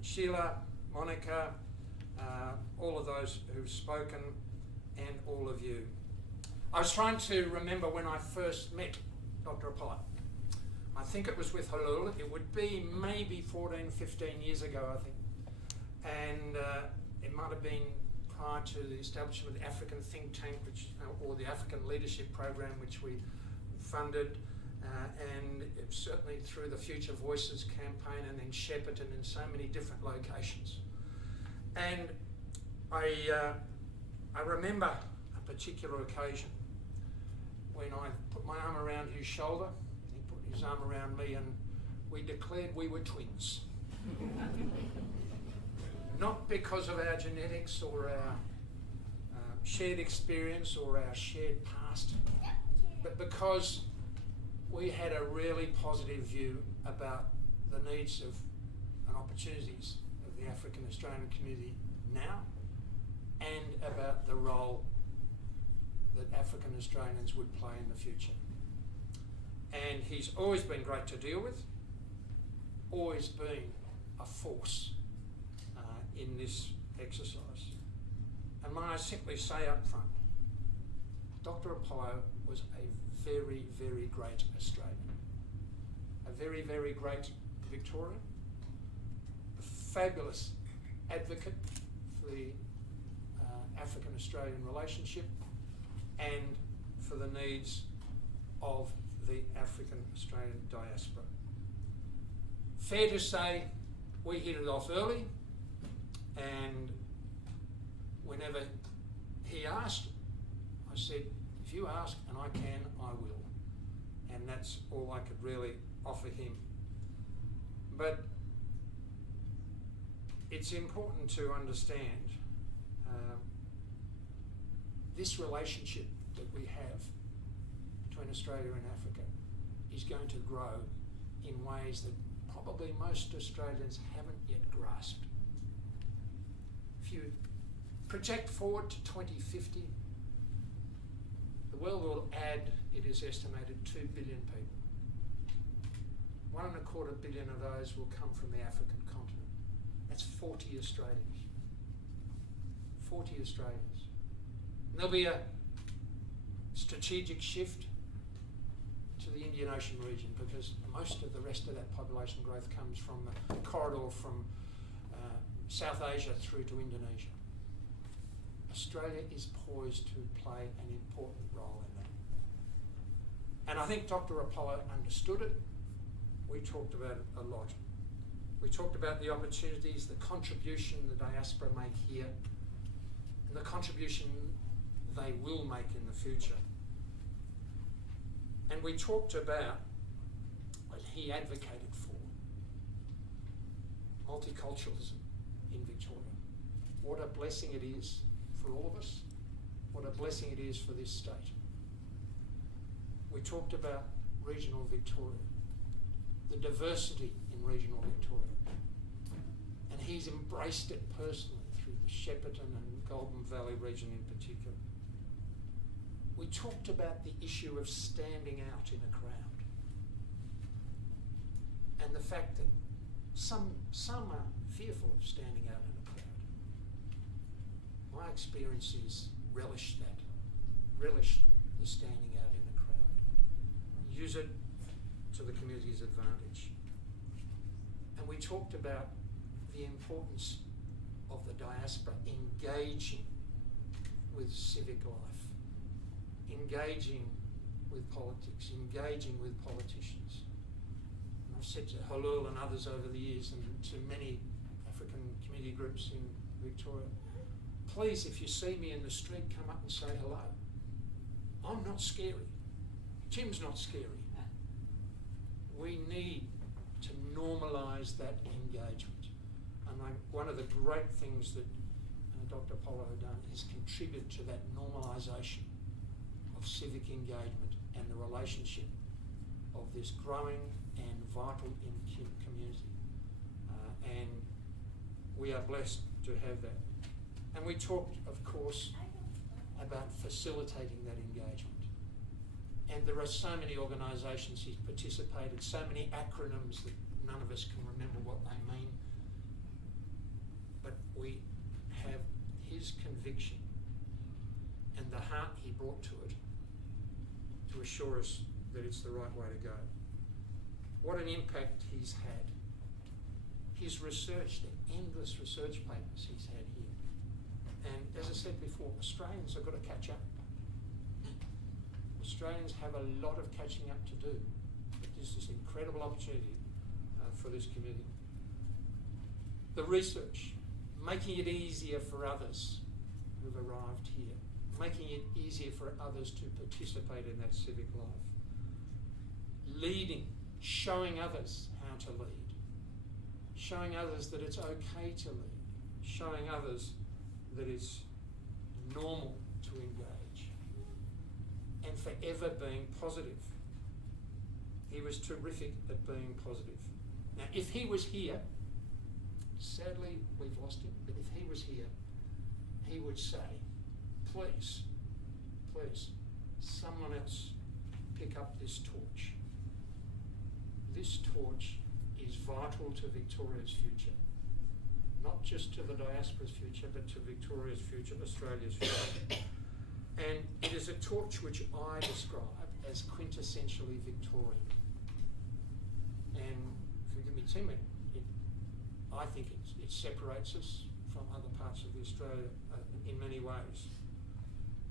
Sheila, Monica, all of those who've spoken, and all of you. I was trying to remember when I first met Dr. Apollo. I think it was with Halul. It would be maybe 14, 15 years ago, I think. And it might have been prior to the establishment of the African think tank, or the African Leadership Program, which we funded, and certainly through the Future Voices campaign, and then Shepparton in so many different locations. And I remember a particular occasion when I put my arm around his shoulder, he put his arm around me, and we declared we were twins. Not because of our genetics or our shared experience or our shared past, but because we had a really positive view about the needs of and opportunities of the African Australian community now, and about the role that African Australians would play in the future. And he's always been great to deal with, always been a force in this exercise. And may I simply say up front, Dr. Apollo was a very, very great Australian, a very, very great Victorian, a fabulous advocate for the African-Australian relationship and for the needs of the African-Australian diaspora. Fair to say, we hit it off early, and whenever he asked, I said, if you ask and I can, I will. And that's all I could really offer him. But it's important to understand this relationship that we have between Australia and Africa is going to grow in ways that probably most Australians haven't yet grasped. If you project forward to 2050, the world will add, it is estimated, 2 billion people. 1.25 billion of those will come from the African continent. That's 40 Australians. 40 Australians. And there'll be a strategic shift to the Indian Ocean region because most of the rest of that population growth comes from the corridor from South Asia through to Indonesia. Australia is poised to play an important role in that. And I think Dr. Apollo understood it. We talked about it a lot. We talked about the opportunities, the contribution the diaspora make here, and the contribution they will make in the future. And we talked about what he advocated for, multiculturalism in Victoria. What a blessing it is for all of us. What a blessing it is for this state. We talked about regional Victoria, the diversity in regional Victoria. And he's embraced it personally through the Shepparton and Golden Valley region in particular. We talked about the issue of standing out in a crowd and the fact that some are fearful of standing out in a crowd. My experience is relish that. Relish the standing out in a crowd. Use it to the community's advantage. And we talked about the importance of the diaspora engaging with civic life, engaging with politics, engaging with politicians. And I've said to Halul and others over the years and to many African community groups in Victoria, please, if you see me in the street, come up and say hello. I'm not scary. Tim's not scary. We need to normalise that engagement. And one of the great things that Dr. Apollo has done is contribute to that normalisation of civic engagement and the relationship of this growing and vital community. And we are blessed to have that. And we talked, of course, about facilitating that engagement. And there are so many organisations he's participated, so many acronyms that none of us can remember what they mean. But we have his conviction and the heart he brought to it to assure us that it's the right way to go. What an impact he's had. His research, the endless research papers he's had here. And as I said before, Australians have got to catch up. Australians have a lot of catching up to do. But there's this incredible opportunity for this community. The research, making it easier for others who've arrived here, making it easier for others to participate in that civic life. Leading, showing others how to lead, showing others that it's okay to lead, showing others that it's normal to engage, and forever being positive. He was terrific at being positive. Now, if he was here, sadly we've lost him, but if he was here, he would say, please, someone else pick up this torch. this torch is vital to Victoria's future. Not just to the diaspora's future, but to Victoria's future, Australia's future. And it is a torch which I describe as quintessentially Victorian. And forgive me, Tim, I think it separates us from other parts of Australia in many ways.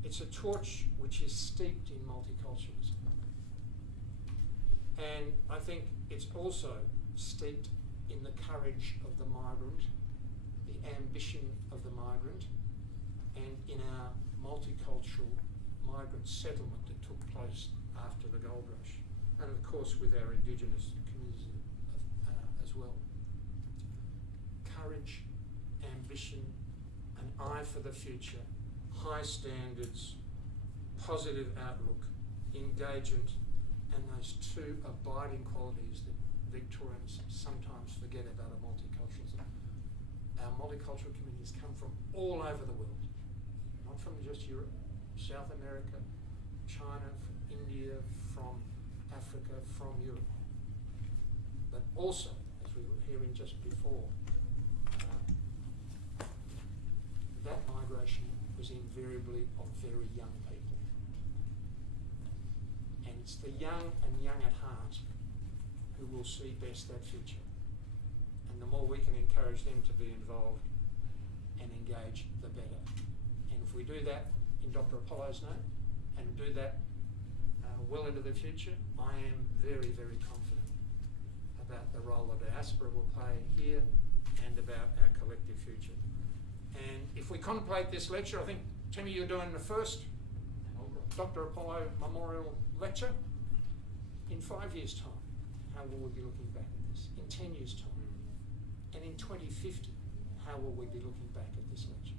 It's a torch which is steeped in multiculturalism. And I think it's also steeped in the courage of the migrant, the ambition of the migrant, and in our multicultural migrant settlement that took place after the gold rush, and of course with our Indigenous communities as well. Courage, ambition, an eye for the future, high standards, positive outlook, engagement, and those two abiding qualities that Victorians sometimes forget about a multiculturalism. Our multicultural communities come from all over the world, not from just Europe, South America, China, from India, from Africa, from Europe. But also, as we were hearing just before, that migration was invariably of very young people. And it's the young and young at heart who will see best that future. And the more we can encourage them to be involved and engage, the better. And if we do that in Dr. Apollo's name, and do that well into the future, I am very, very confident about the role the diaspora will play here and about our collective future. And if we contemplate this lecture, I think, Timmy, you're doing the first Dr. Apollo Memorial Lecture. In 5 years' time, how will we be looking back at this? In 10 years' time? And in 2050, how will we be looking back at this lecture?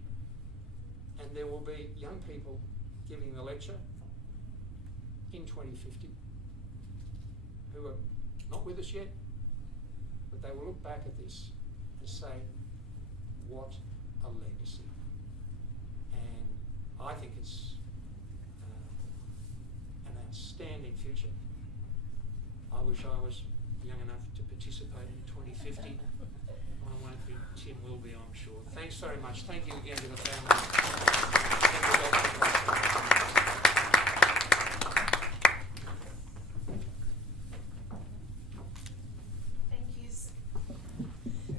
And there will be young people giving the lecture in 2050 who are not with us yet, but they will look back at this and say, what a legacy. And I think it's an outstanding future. I wish I was young enough to participate in 2050. I won't be, Tim will be, I'm sure. Thanks very much. Thank you again to the family.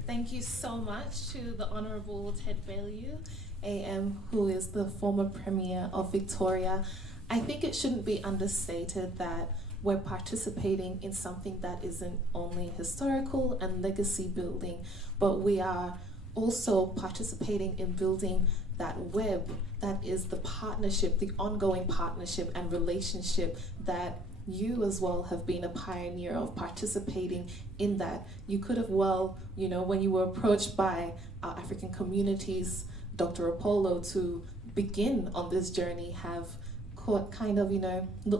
Thank you so much to the Honourable Ted Baillieu, AM, who is the former Premier of Victoria. I think it shouldn't be understated that we're participating in something that isn't only historical and legacy building, but we are also participating in building that web that is the partnership, the ongoing partnership and relationship that you as well have been a pioneer of participating in that. You could have when you were approached by our African communities, Dr. Apollo, to begin on this journey, have look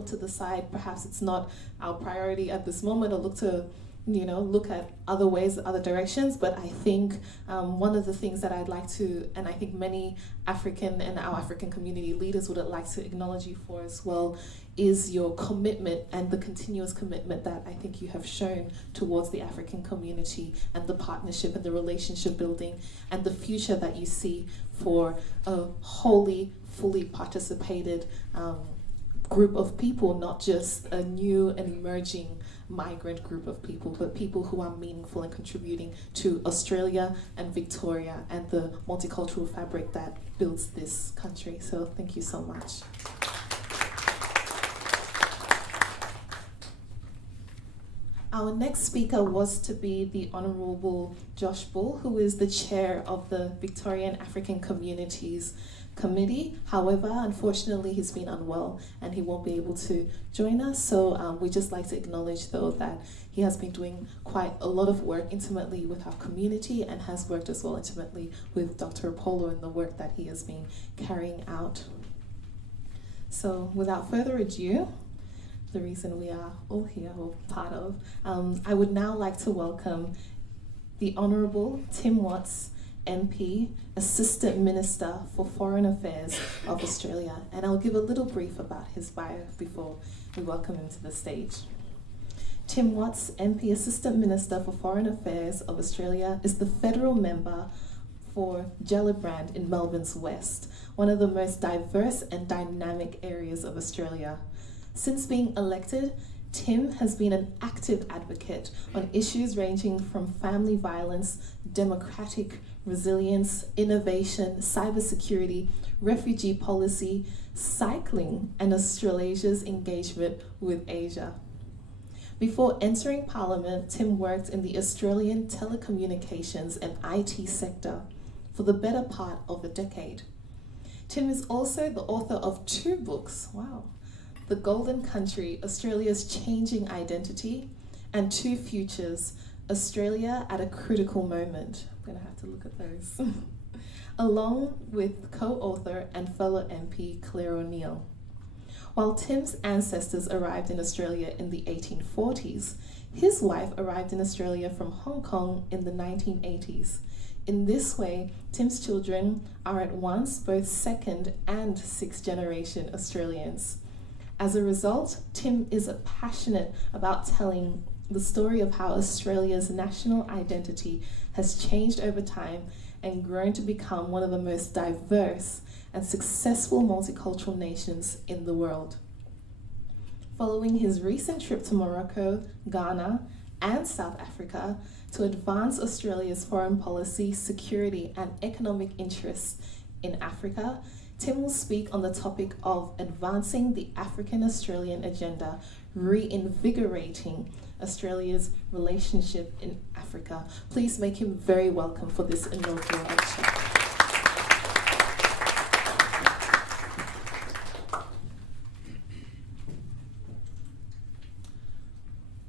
to the side. Perhaps it's not our priority at this moment, or look at other ways, other directions. But I think one of the things that I'd like to, and I think many African and our African community leaders would like to acknowledge you for as well, is your commitment and the continuous commitment that I think you have shown towards the African community and the partnership and the relationship building and the future that you see for a wholly, fully participated group of people, not just a new and emerging migrant group of people, but people who are meaningful and contributing to Australia and Victoria and the multicultural fabric that builds this country. So thank you so much. Our next speaker was to be the Honourable Josh Bull, who is the chair of the Victorian African Communities Committee. However, unfortunately, he's been unwell and he won't be able to join us. So we just like to acknowledge, though, that he has been doing quite a lot of work intimately with our community and has worked as well intimately with Dr. Apollo in the work that he has been carrying out. So without further ado, the reason we are all here, or part of, I would now like to welcome the Honourable Tim Watts, MP, Assistant Minister for Foreign Affairs of Australia. And I'll give a little brief about his bio before we welcome him to the stage. Tim Watts, MP Assistant Minister for Foreign Affairs of Australia, is the federal member for Gellibrand in Melbourne's West, one of the most diverse and dynamic areas of Australia. Since being elected, Tim has been an active advocate on issues ranging from family violence, democratic resilience, innovation, cybersecurity, refugee policy, cycling, and Australasia's engagement with Asia. Before entering Parliament, Tim worked in the Australian telecommunications and IT sector for the better part of a decade. Tim is also the author of 2 books, wow, The Golden Country, Australia's Changing Identity, and 2 Futures, Australia at a Critical Moment. I'm going to have to look at those. Along with co-author and fellow MP Claire O'Neill. While Tim's ancestors arrived in Australia in the 1840s, his wife arrived in Australia from Hong Kong in the 1980s. In this way, Tim's children are at once both 2nd and 6th generation Australians. As a result, Tim is passionate about telling the story of how Australia's national identity has changed over time and grown to become one of the most diverse and successful multicultural nations in the world. Following his recent trip to Morocco, Ghana, and South Africa to advance Australia's foreign policy, security, and economic interests in Africa, Tim will speak on the topic of advancing the African-Australian agenda, reinvigorating Australia's relationship in Africa. Please make him very welcome for this inaugural lecture.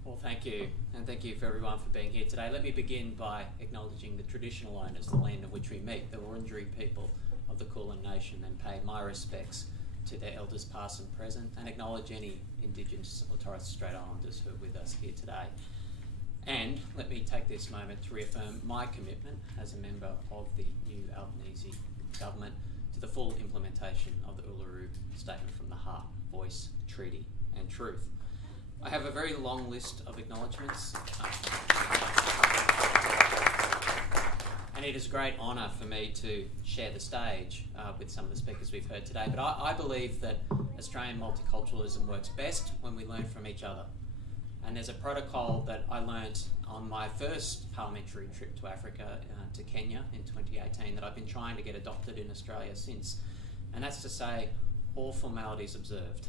Well, thank you, and thank you for everyone for being here today. Let me begin by acknowledging the traditional owners, the land on which we meet, the Wurundjeri people of the Kulin Nation, and pay my respects to their elders past and present, and acknowledge any Indigenous or Torres Strait Islanders who are with us here today. And let me take this moment to reaffirm my commitment as a member of the new Albanese government to the full implementation of the Uluru Statement from the Heart, Voice, Treaty and Truth. I have a very long list of acknowledgements. And it is a great honour for me to share the stage with some of the speakers we've heard today. But I believe that Australian multiculturalism works best when we learn from each other. And there's a protocol that I learnt on my first parliamentary trip to Africa, to Kenya in 2018, that I've been trying to get adopted in Australia since. And that's to say, all formalities observed.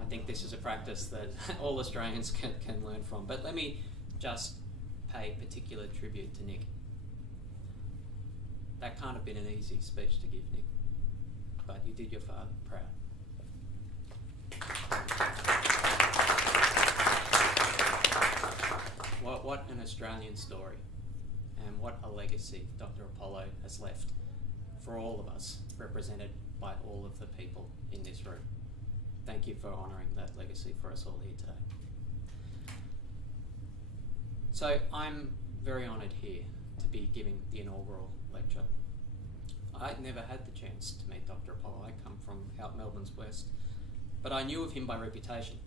I think this is a practice that all Australians can learn from. But let me just pay particular tribute to Nick. That can't have been an easy speech to give, Nick, but you did your father proud. What an Australian story, and what a legacy Dr. Apollo has left for all of us, represented by all of the people in this room. Thank you for honouring that legacy for us all here today. So I'm very honoured here to be giving the inaugural lecture. I'd never had the chance to meet Dr. Apollo. I come from out Melbourne's West, but I knew of him by reputation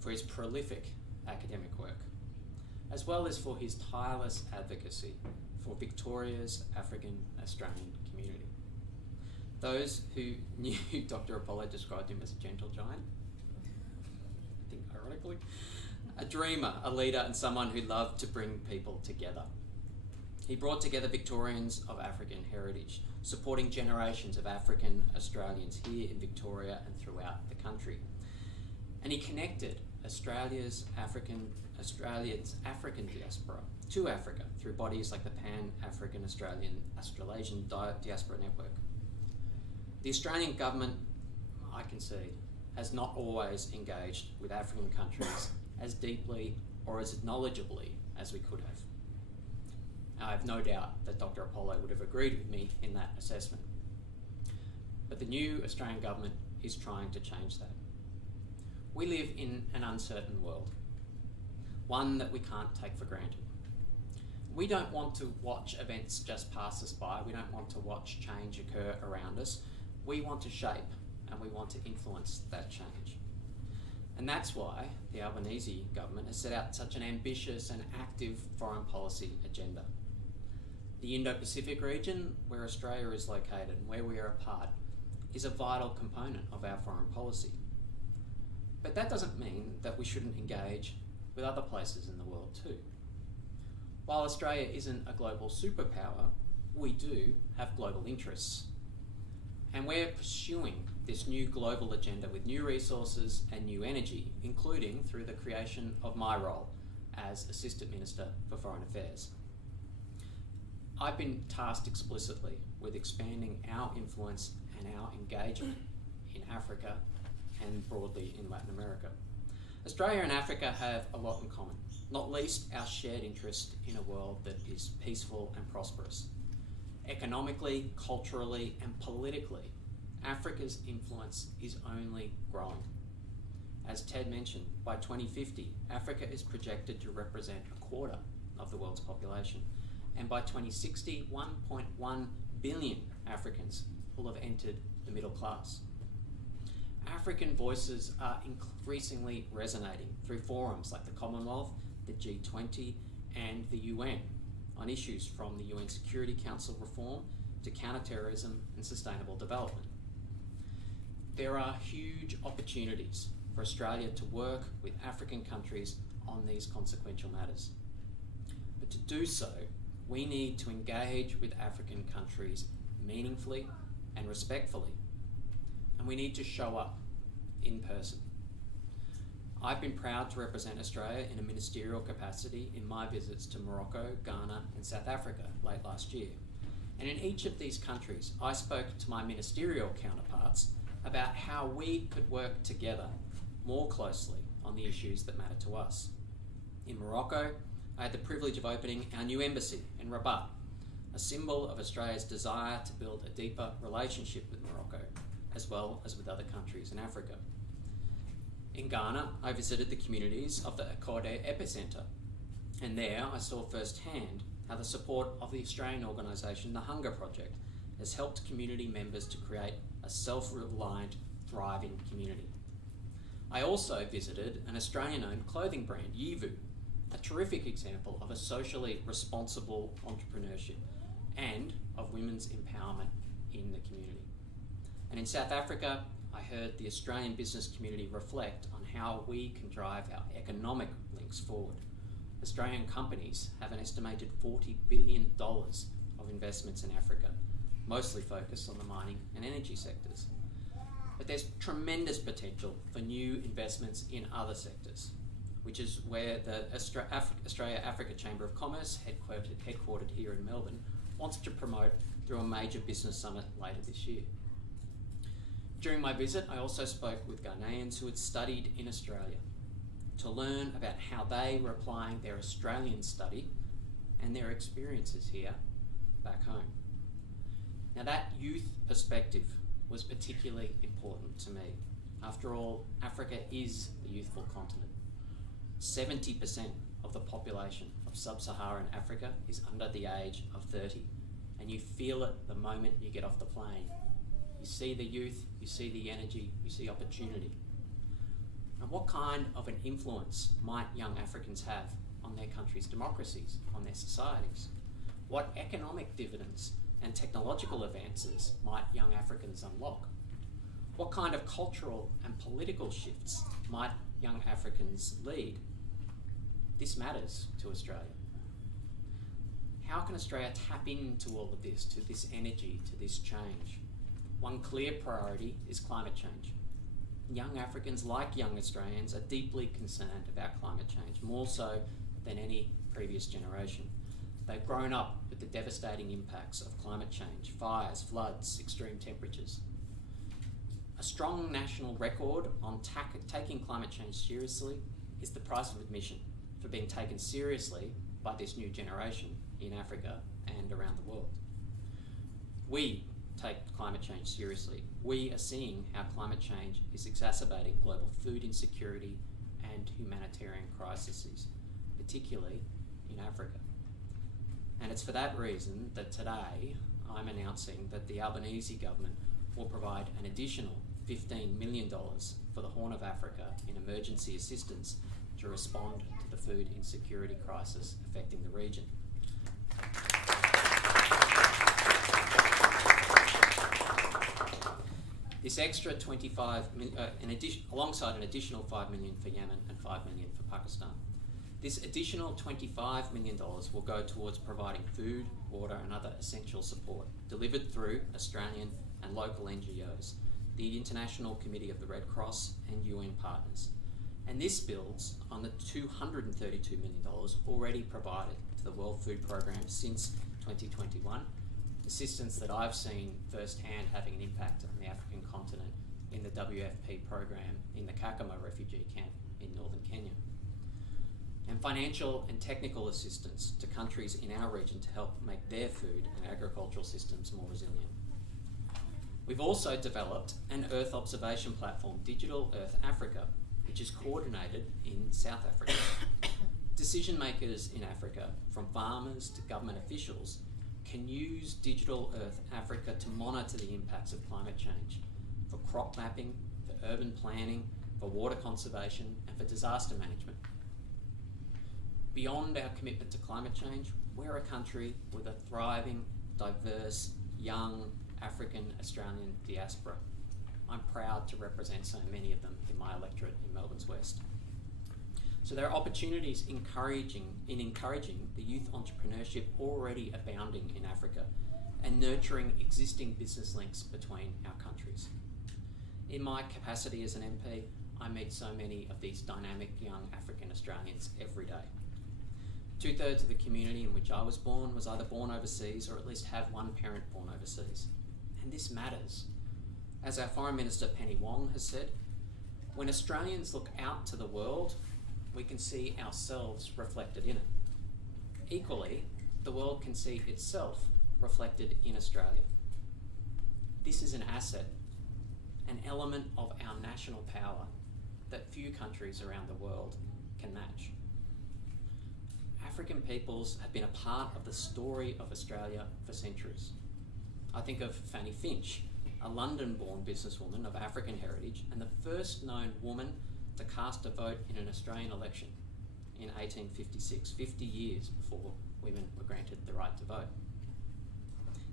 for his prolific academic work, as well as for his tireless advocacy for Victoria's African-Australian community. Those who knew Dr. Apollo described him as a gentle giant, I think ironically. A dreamer, a leader, and someone who loved to bring people together. He brought together Victorians of African heritage, supporting generations of African Australians here in Victoria and throughout the country. And he connected Australia's African diaspora to Africa through bodies like the Pan-African Australasian Diaspora Network. The Australian government, I concede, has not always engaged with African countries as deeply or as knowledgeably as we could have. I have no doubt that Dr. Apollo would have agreed with me in that assessment. But the new Australian government is trying to change that. We live in an uncertain world, one that we can't take for granted. We don't want to watch events just pass us by. We don't want to watch change occur around us. We want to shape and we want to influence that change. And that's why the Albanese government has set out such an ambitious and active foreign policy agenda. The Indo-Pacific region, where Australia is located and where we are a part, is a vital component of our foreign policy. But that doesn't mean that we shouldn't engage with other places in the world too. While Australia isn't a global superpower, we do have global interests. And we're pursuing this new global agenda with new resources and new energy, including through the creation of my role as Assistant Minister for Foreign Affairs. I've been tasked explicitly with expanding our influence and our engagement in Africa and broadly in Latin America. Australia and Africa have a lot in common, not least our shared interest in a world that is peaceful and prosperous. Economically, culturally, and politically, Africa's influence is only growing. As Ted mentioned, by 2050, Africa is projected to represent a quarter of the world's population. And by 2060, 1.1 billion Africans will have entered the middle class. African voices are increasingly resonating through forums like the Commonwealth, the G20, and the UN on issues from the UN Security Council reform to counterterrorism and sustainable development. There are huge opportunities for Australia to work with African countries on these consequential matters. But to do so, we need to engage with African countries meaningfully and respectfully. And we need to show up in person. I've been proud to represent Australia in a ministerial capacity in my visits to Morocco, Ghana, and South Africa late last year. And in each of these countries, I spoke to my ministerial counterparts about how we could work together more closely on the issues that matter to us. In Morocco, I had the privilege of opening our new embassy in Rabat, a symbol of Australia's desire to build a deeper relationship with Morocco, as well as with other countries in Africa. In Ghana, I visited the communities of the Akode Epicenter, and there I saw firsthand how the support of the Australian organisation The Hunger Project has helped community members to create a self-reliant, thriving community. I also visited an Australian-owned clothing brand, Yivu, a terrific example of a socially responsible entrepreneurship and of women's empowerment in the community. And in South Africa, I heard the Australian business community reflect on how we can drive our economic links forward. Australian companies have an estimated $40 billion of investments in Africa, mostly focused on the mining and energy sectors. But there's tremendous potential for new investments in other sectors, which is where the Australia-Africa Chamber of Commerce, headquartered here in Melbourne, wants to promote through a major business summit later this year. During my visit, I also spoke with Ghanaians who had studied in Australia to learn about how they were applying their Australian study and their experiences here back home. Now that youth perspective was particularly important to me. After all, Africa is a youthful continent. 70% of the population of sub-Saharan Africa is under the age of 30, and you feel it the moment you get off the plane. You see the youth, you see the energy, you see opportunity. And what kind of an influence might young Africans have on their country's democracies, on their societies? What economic dividends and technological advances might young Africans unlock? What kind of cultural and political shifts might young Africans lead? This matters to Australia. How can Australia tap into all of this, to this energy, to this change? One clear priority is climate change. Young Africans, like young Australians, are deeply concerned about climate change, more so than any previous generation. They've grown up with the devastating impacts of climate change, fires, floods, extreme temperatures. A strong national record on taking climate change seriously is the price of admission for being taken seriously by this new generation in Africa and around the world. We take climate change seriously. We are seeing how climate change is exacerbating global food insecurity and humanitarian crises, particularly in Africa. And it's for that reason that today I'm announcing that the Albanese government will provide an additional $15 million for the Horn of Africa in emergency assistance to respond to the food insecurity crisis affecting the region. This extra alongside an additional $5 million for Yemen and $5 million for Pakistan. This additional $25 million will go towards providing food, water and other essential support delivered through Australian and local NGOs, the International Committee of the Red Cross and UN partners. And this builds on the $232 million already provided to the World Food Programme since 2021, assistance that I've seen firsthand having an impact on the African continent in the WFP program in the Kakuma refugee camp in northern Kenya. And financial and technical assistance to countries in our region to help make their food and agricultural systems more resilient. We've also developed an Earth observation platform, Digital Earth Africa, which is coordinated in South Africa. Decision makers in Africa, from farmers to government officials, can use Digital Earth Africa to monitor the impacts of climate change for crop mapping, for urban planning, for water conservation, and for disaster management. Beyond our commitment to climate change, we're a country with a thriving, diverse, young African Australian diaspora. I'm proud to represent so many of them in my electorate in Melbourne's West. So there are opportunities in encouraging the youth entrepreneurship already abounding in Africa and nurturing existing business links between our countries. In my capacity as an MP, I meet so many of these dynamic young African Australians every day. 2/3 of the community in which I was born was either born overseas or at least have one parent born overseas. And this matters. As our Foreign Minister Penny Wong has said, when Australians look out to the world, we can see ourselves reflected in it. Equally, the world can see itself reflected in Australia. This is an asset, an element of our national power that few countries around the world can match. African peoples have been a part of the story of Australia for centuries. I think of Fanny Finch, a London-born businesswoman of African heritage and the first known woman to cast a vote in an Australian election in 1856, 50 years before women were granted the right to vote.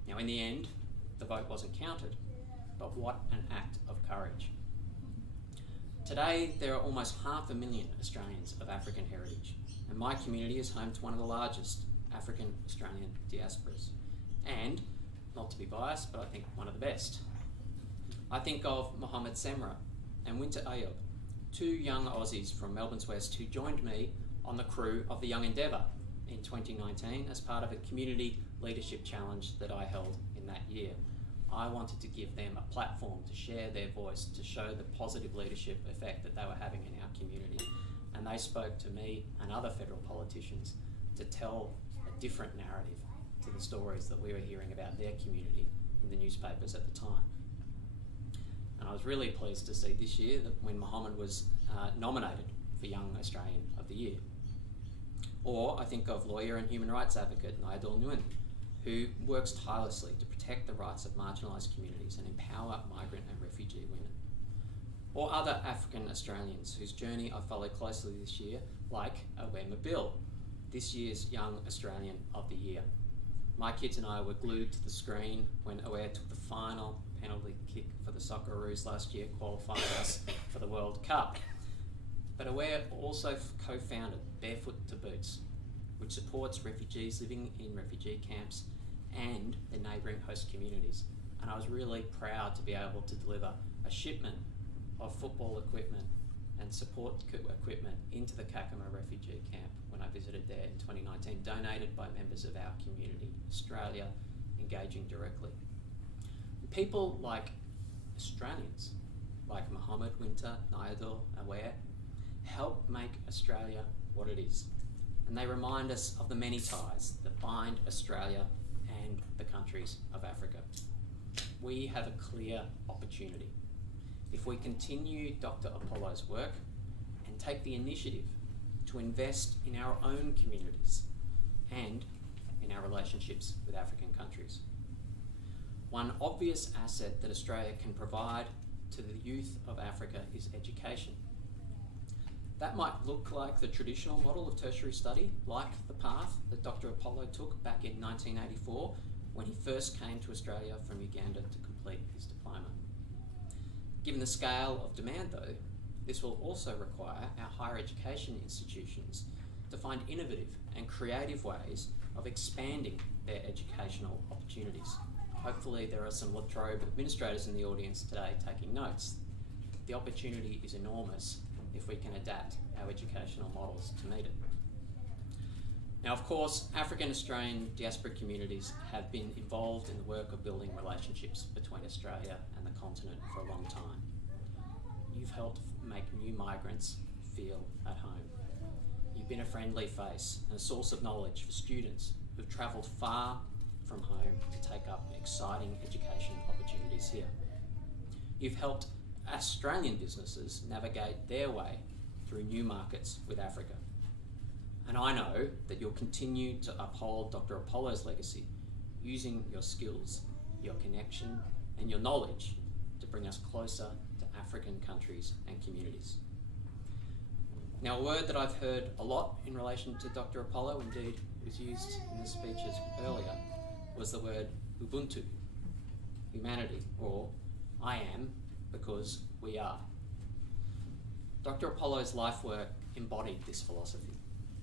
Now, in the end, the vote wasn't counted, but what an act of courage. Today, there are almost 500,000 Australians of African heritage, and my community is home to one of the largest African Australian diasporas. And, not to be biased, but I think one of the best. I think of Mohammed Semra and Winter Ayob, two young Aussies from Melbourne's West who joined me on the crew of the Young Endeavour in 2019 as part of a community leadership challenge that I held in that year. I wanted to give them a platform to share their voice, to show the positive leadership effect that they were having in our community. And they spoke to me and other federal politicians to tell a different narrative to the stories that we were hearing about their community in the newspapers at the time. And I was really pleased to see this year that when Mohammed was nominated for Young Australian of the Year. Or I think of lawyer and human rights advocate Nyadol Nguyen, who works tirelessly to protect the rights of marginalised communities and empower migrant and refugee women. Or other African Australians whose journey I followed closely this year, like Aware Mabil, this year's Young Australian of the Year. My kids and I were glued to the screen when Aware took the final penalty kick for the Socceroos last year, qualifying us for the World Cup. But Aware also co-founded Barefoot to Boots, which supports refugees living in refugee camps and their neighbouring host communities. And I was really proud to be able to deliver a shipment of football equipment and support equipment into the Kakuma refugee camp when I visited there in 2019, donated by members of our community, Australia, engaging directly. People like Australians, like Mohammed, Winter, Nyadol, Aware, help make Australia what it is. And they remind us of the many ties that bind Australia and the countries of Africa. We have a clear opportunity. If we continue Dr. Apollo's work and take the initiative to invest in our own communities and in our relationships with African countries. One obvious asset that Australia can provide to the youth of Africa is education. That might look like the traditional model of tertiary study, like the path that Dr. Apollo took back in 1984 when he first came to Australia from Uganda to complete his diploma. Given the scale of demand though, this will also require our higher education institutions to find innovative and creative ways of expanding their educational opportunities. Hopefully there are some La Trobe administrators in the audience today taking notes. The opportunity is enormous if we can adapt our educational models to meet it. Now, of course, African Australian diaspora communities have been involved in the work of building relationships between Australia and the continent for a long time. You've helped make new migrants feel at home. You've been a friendly face and a source of knowledge for students who've travelled far from home to take up exciting education opportunities here. You've helped Australian businesses navigate their way through new markets with Africa. And I know that you'll continue to uphold Dr. Apollo's legacy, using your skills, your connection, and your knowledge to bring us closer to African countries and communities. Now, a word that I've heard a lot in relation to Dr. Apollo, indeed it was used in the speeches earlier, was the word Ubuntu, humanity, or I am because we are. Dr. Apollo's life work embodied this philosophy,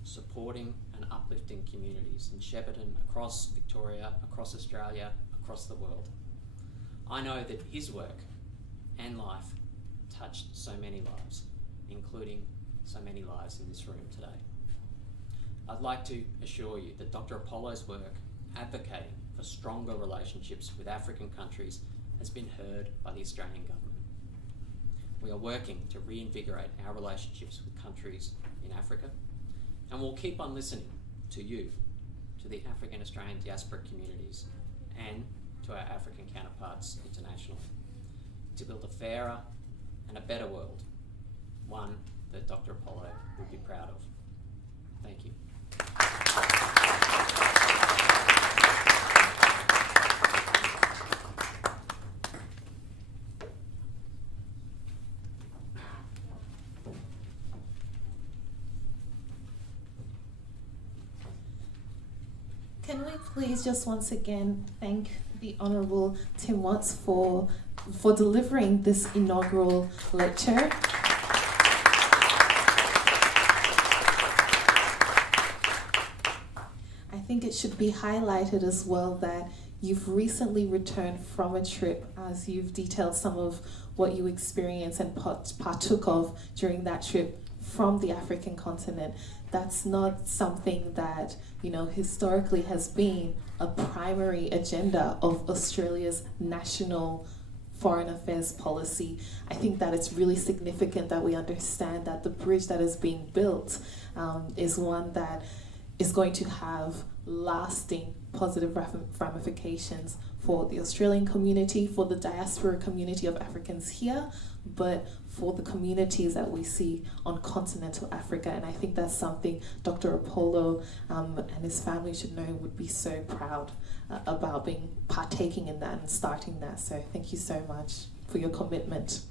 supporting and uplifting communities in Shepparton, across Victoria, across Australia, across the world. I know that his work and life touched so many lives, including so many lives in this room today. I'd like to assure you that Dr. Apollo's work advocating for stronger relationships with African countries has been heard by the Australian government. We are working to reinvigorate our relationships with countries in Africa, and we'll keep on listening to you, to the African Australian diaspora communities, and to our African counterparts internationally, to build a fairer and a better world, one that Dr. Apollo would be proud of. Thank you. Can we please just once again thank the Honourable Tim Watts for delivering this inaugural lecture. I think it should be highlighted as well that you've recently returned from a trip, as you've detailed some of what you experienced and partook of during that trip from the African continent. That's not something that, historically has been a primary agenda of Australia's national foreign affairs policy. I think that it's really significant that we understand that the bridge that is being built is one that is going to have lasting positive ramifications for the Australian community, for the diaspora community of Africans here, but for the communities that we see on continental Africa. And I think that's something Dr. Apollo and his family should know, would be so proud about partaking in that and starting that. So thank you so much for your commitment.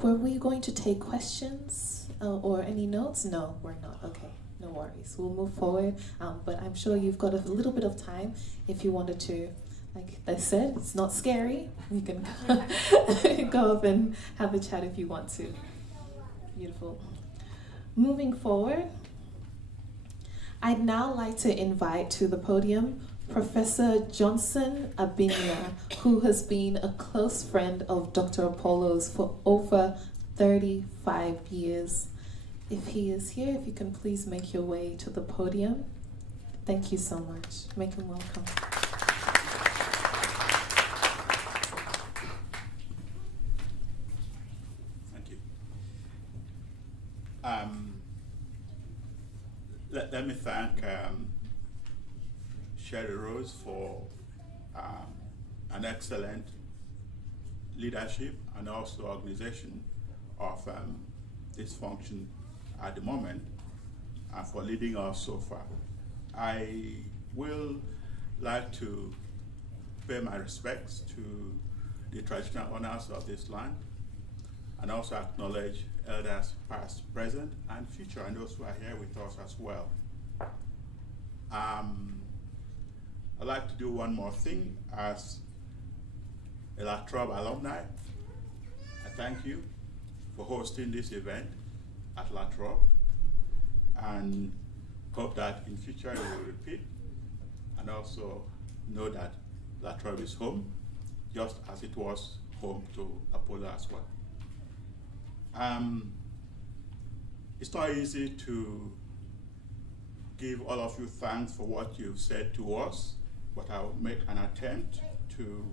Were we going to take questions or any notes? No, we're not. Okay, no worries. We'll move forward. But I'm sure you've got a little bit of time if you wanted to. Like I said, it's not scary. You can go up and have a chat if you want to. Beautiful. Moving forward, I'd now like to invite to the podium Professor Johnson Abinia, who has been a close friend of Dr. Apollo's for over 35 years. If he is here, if you can please make your way to the podium. Thank you so much. Make him welcome. Thank you. Let me thank Sherry Rose for an excellent leadership and also organization of this function at the moment, and for leading us so far. I will like to pay my respects to the traditional owners of this land, and also acknowledge elders past, present, and future, and those who are here with us as well. I'd like to do one more thing as a La Trobe alumni. I thank you for hosting this event at La Trobe, and hope that in future it will repeat, and also know that La Trobe is home, just as it was home to Apollo as well. It's not easy to give all of you thanks for what you've said to us, but I'll make an attempt to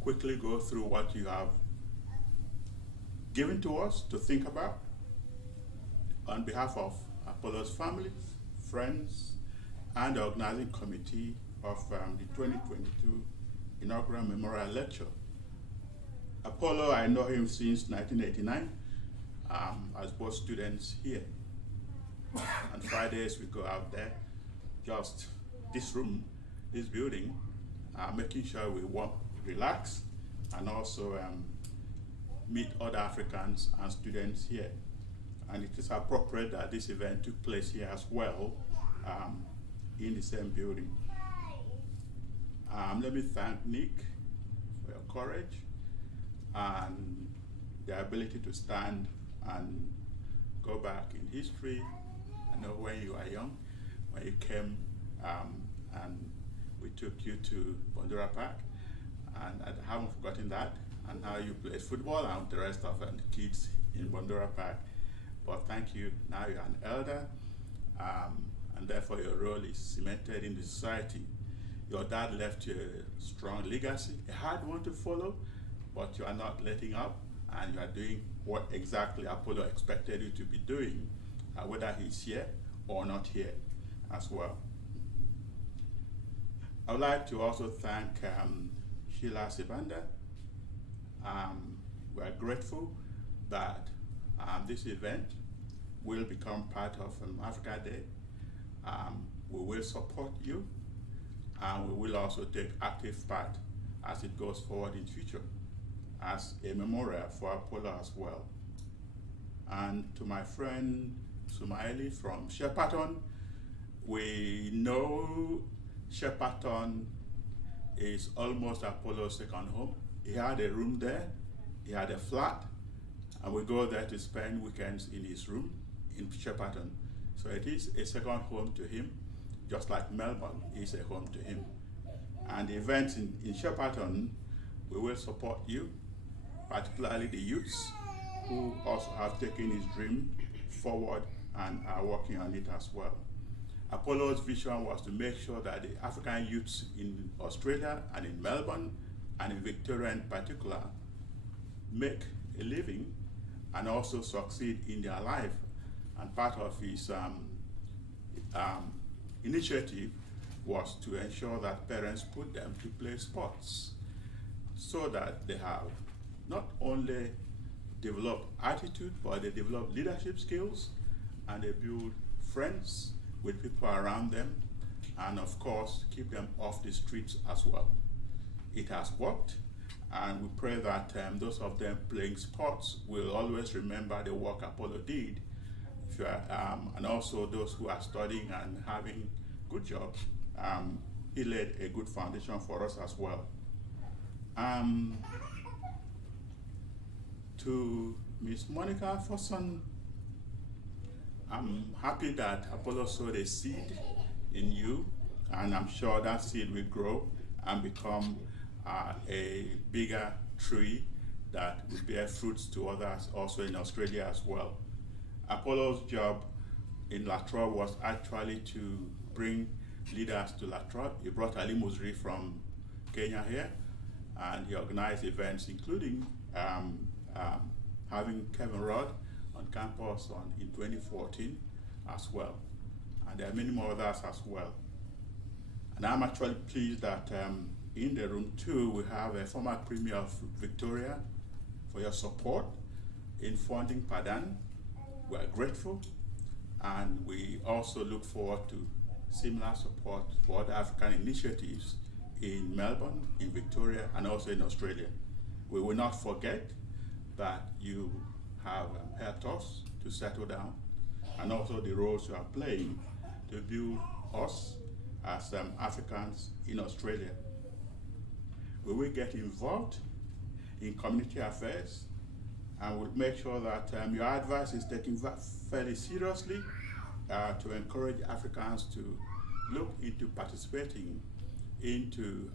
quickly go through what you have given to us to think about on behalf of Apollo's family, friends, and the organizing committee of the 2022 inaugural memorial lecture. Apollo, I know him since 1989, as both students here. On Fridays, we go out there, just this room, this building, making sure we walk, relax, and also meet other Africans and students here. And it is appropriate that this event took place here as well, in the same building. Let me thank Nick for your courage and the ability to stand and go back in history. I know when you were young, when you came and we took you to Bondura Park, and I haven't forgotten that, and how you played football and the rest of the kids in Bondura Park. But thank you, now you're an elder, and therefore your role is cemented in the society. Your dad left you a strong legacy, a hard one to follow, but you are not letting up, and you are doing what exactly Apollo expected you to be doing, whether he's here or not here as well. I would like to also thank Sheila Sibanda. We are grateful that this event will become part of Africa Day. We will support you, and we will also take active part as it goes forward in future as a memorial for Apollo as well. And to my friend Sumaili from Shepparton, we know Shepparton is almost Apollo's second home. He had a room there, he had a flat, and we go there to spend weekends in his room in Shepparton. So it is a second home to him, just like Melbourne is a home to him. And the events in Shepparton, we will support you, particularly the youths who also have taken his dream forward and are working on it as well. Apollo's vision was to make sure that the African youths in Australia and in Melbourne and in Victoria in particular make a living and also succeed in their life. And part of his initiative was to ensure that parents put them to play sports so that they have not only developed attitude, but they develop leadership skills, and they build friends with people around them, and of course keep them off the streets as well. It has worked, and we pray that those of them playing sports will always remember the work Apollo did. If you are, and also those who are studying and having good jobs, he laid a good foundation for us as well. To Ms. Monica Fosson, I'm happy that Apollo sowed a seed in you, and I'm sure that seed will grow and become a bigger tree that will bear fruits to others also in Australia as well. Apollo's job in La Trobe was actually to bring leaders to La Trobe. He brought Ali Musri from Kenya here, and he organized events including having Kevin Rudd on campus in 2014 as well. And there are many more others as well. And I'm actually pleased that in the room too, we have a former Premier of Victoria for your support in funding Padan. We are grateful, and we also look forward to similar support for other African initiatives in Melbourne, in Victoria, and also in Australia. We will not forget that you have helped us to settle down, and also the roles you are playing to build us as Africans in Australia. We will get involved in community affairs, and we'll make sure that your advice is taken fairly seriously to encourage Africans to look into participating into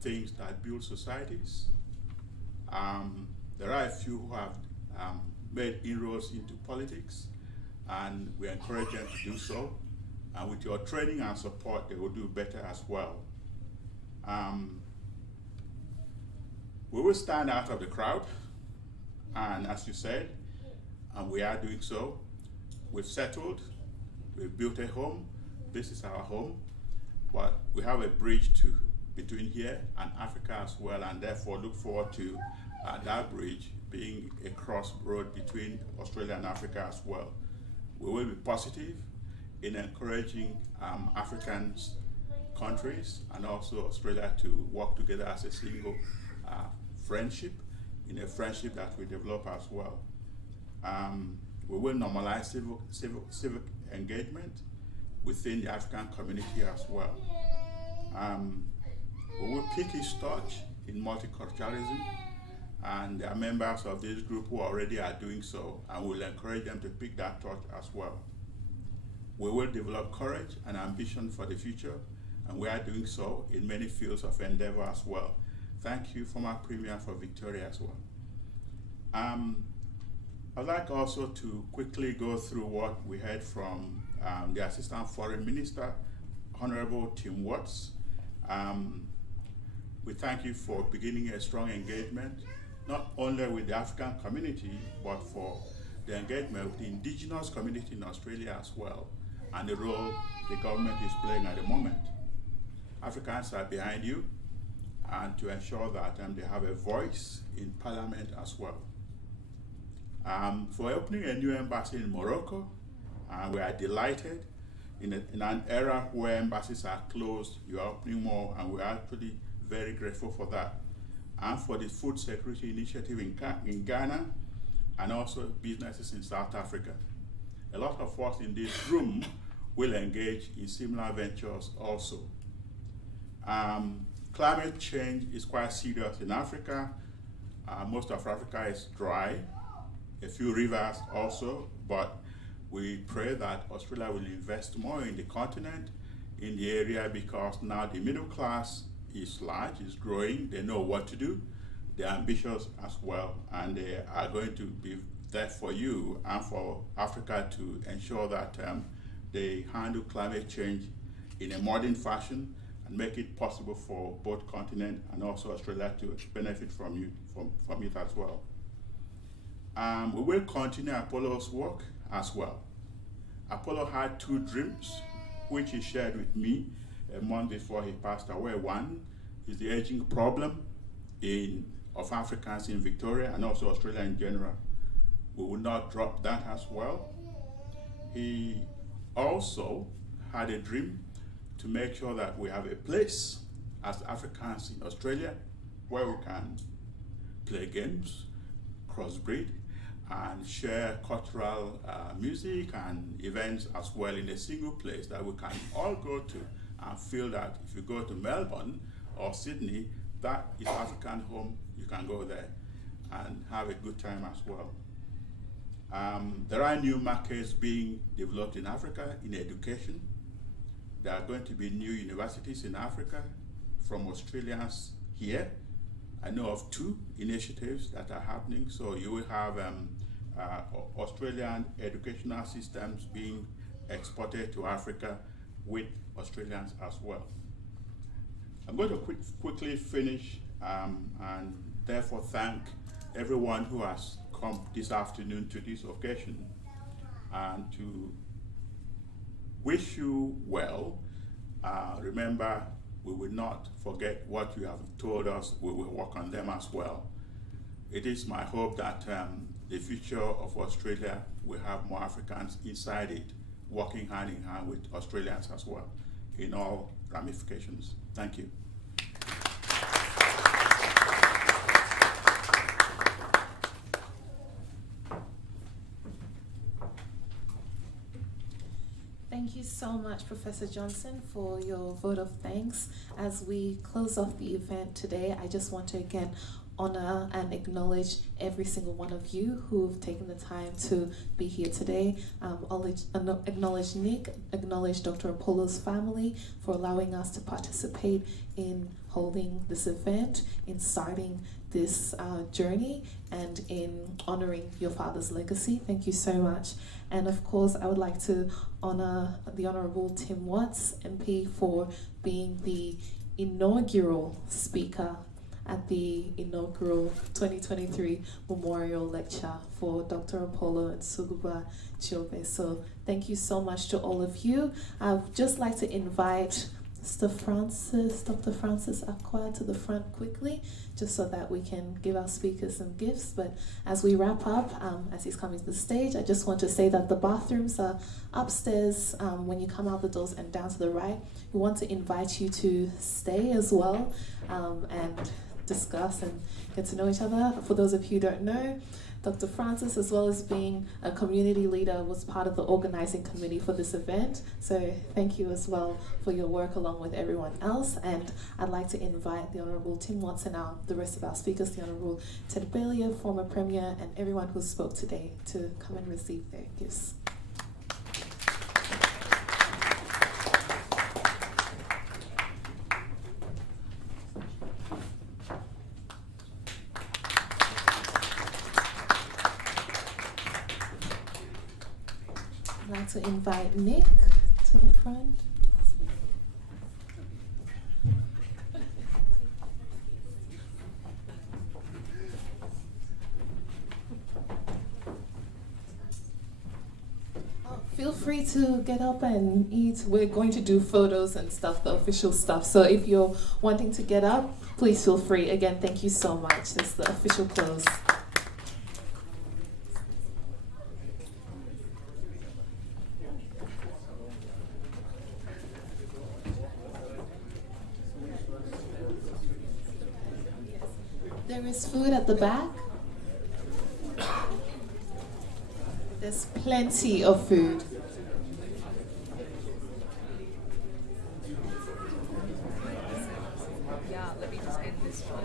things that build societies. There are a few who have made inroads into politics, and we encourage them to do so. And with your training and support, they will do better as well. We will stand out of the crowd, and as you said, and we are doing so. We've settled, we've built a home. This is our home, but we have a bridge between here and Africa as well, and therefore look forward to that bridge being a crossroad between Australia and Africa as well. We will be positive in encouraging African countries and also Australia to work together as a single friendship, in a friendship that we develop as well. We will normalize civic engagement within the African community as well. We will pick his torch in multiculturalism, and there are members of this group who already are doing so, and we'll encourage them to pick that torch as well. We will develop courage and ambition for the future, and we are doing so in many fields of endeavor as well. Thank you, former Premier for Victoria as well. I'd like also to quickly go through what we heard from the Assistant Foreign Minister, Honorable Tim Watts. We thank you for beginning a strong engagement, not only with the African community, but for the engagement with the indigenous community in Australia as well, and the role the government is playing at the moment. Africans are behind you, and to ensure that they have a voice in Parliament as well. For opening a new embassy in Morocco, we are delighted. In an era where embassies are closed, you are opening more, and we are actually very grateful for that. And for the food security initiative in Ghana, and also businesses in South Africa. A lot of us in this room will engage in similar ventures also. Climate change is quite serious in Africa. Most of Africa is dry, a few rivers also, but we pray that Australia will invest more in the continent, in the area, because now the middle class is large, is growing, they know what to do, they're ambitious as well, and they are going to be there for you and for Africa to ensure that they handle climate change in a modern fashion and make it possible for both continent and also Australia to benefit from it as well. We will continue Apollo's work as well. Apollo had two dreams, which he shared with me a month before he passed away. One is the aging problem of Africans in Victoria and also Australia in general. We will not drop that as well. He also had a dream to make sure that we have a place as Africans in Australia where we can play games, crossbreed, and share cultural music and events as well in a single place that we can all go to and feel that if you go to Melbourne or Sydney, that is African home, you can go there and have a good time as well. There are new markets being developed in Africa in education. There are going to be new universities in Africa from Australians here. I know of 2 initiatives that are happening, so you will have Australian educational systems being exported to Africa with Australians as well. I'm going to quickly finish and therefore thank everyone who has come this afternoon to this occasion, and to wish you well. Remember, we will not forget what you have told us. We will work on them as well. It is my hope that the future of Australia will have more Africans inside it working hand in hand with Australians as well in all ramifications. Thank you. Thank you so much, Professor Johnson, for your vote of thanks. As we close off the event today, I just want to again honor and acknowledge every single one of you who have taken the time to be here today. Acknowledge Nick, acknowledge Dr. Apollo's family for allowing us to participate in holding this event, in starting this journey, and in honoring your father's legacy. Thank you so much. And of course, I would like to honor the Honorable Tim Watts, MP, for being the inaugural speaker at the inaugural 2023 Memorial Lecture for Dr. Apollo and Suguba Chiobe. So thank you so much to all of you. I would just like to invite Dr. Francis Aqua to the front quickly, just so that we can give our speakers some gifts. But as we wrap up, as he's coming to the stage, I just want to say that the bathrooms are upstairs when you come out the doors and down to the right. We want to invite you to stay as well and discuss and get to know each other. For those of you who don't know, Dr. Francis, as well as being a community leader, was part of the organizing committee for this event. So thank you as well for your work along with everyone else. And I'd like to invite the Honorable Tim Watson, the rest of our speakers, the Honorable Ted Baillieu, former Premier, and everyone who spoke today to come and receive their gifts. I'd like to invite Nick to the front. Feel free to get up and eat. We're going to do photos and stuff, the official stuff. So if you're wanting to get up, please feel free. Again, thank you so much. This is the official close. There is food at the back. There's plenty of food. Yeah, let me just end this one.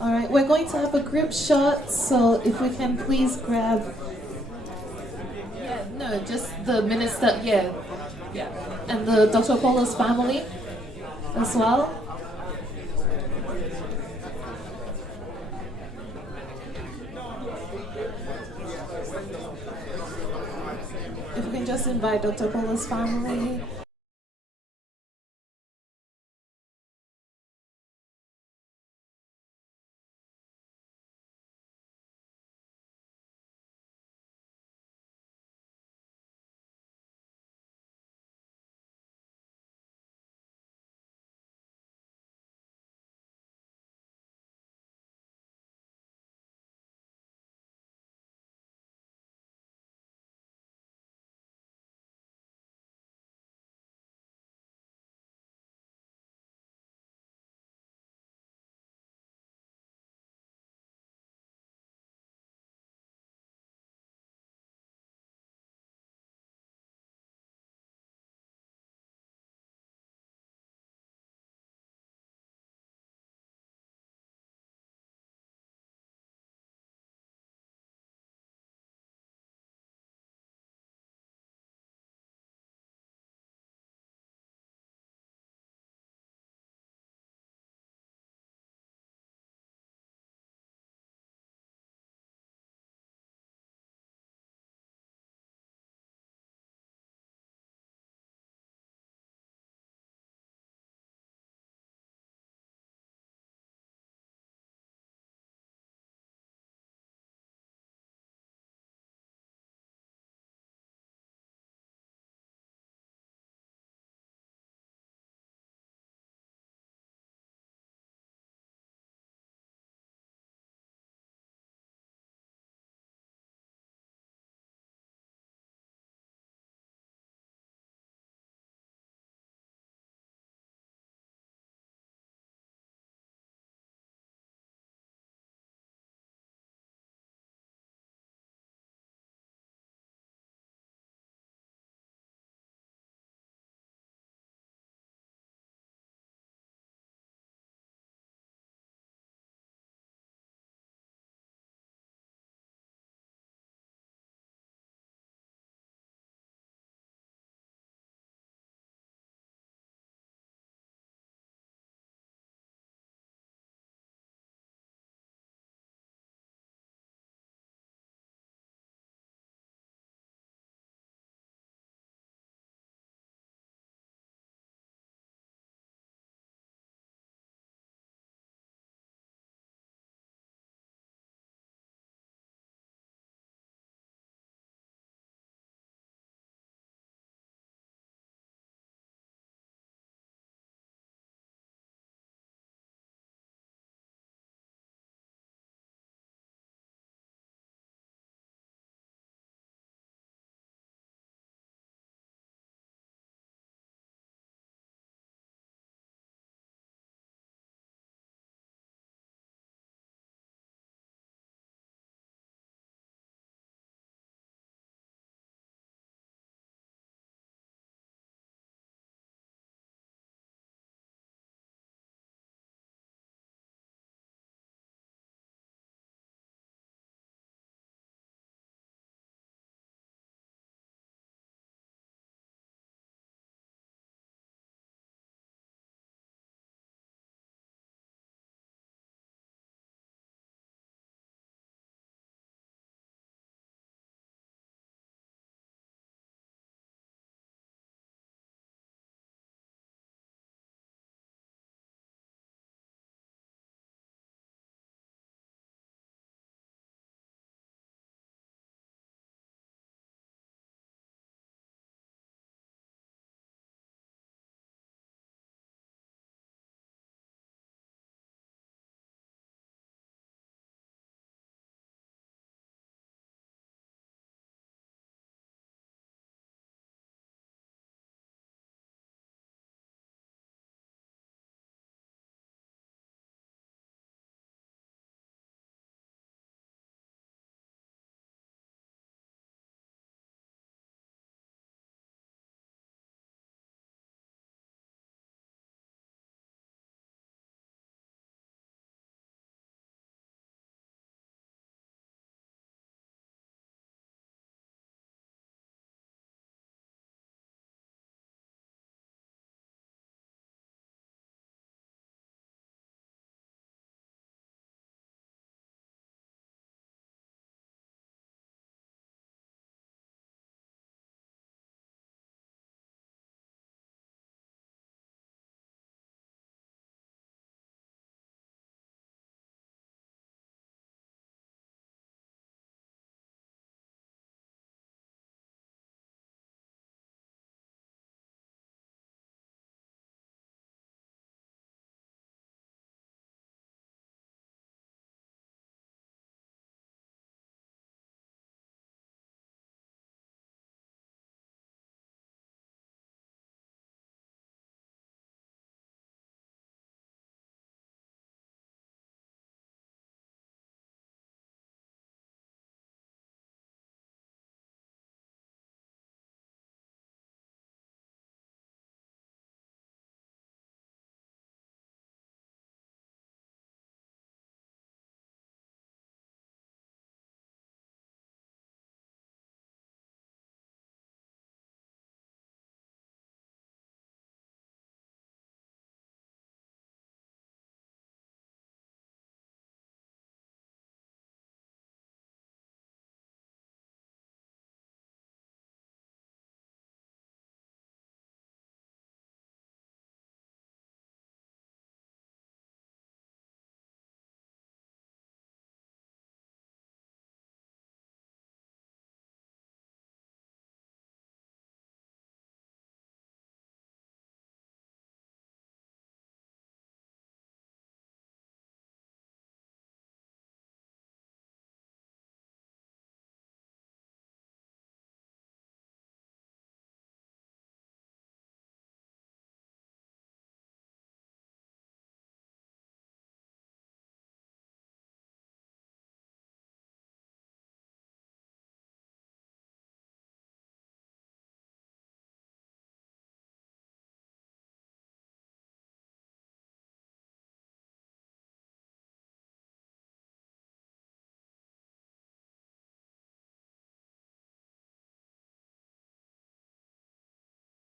All right, we're going to have a group shot, so if we can please grab. Yeah, no, just the minister, yeah. And the Dr. Apollo's family as well. If we can just invite Dr. Apollo's family.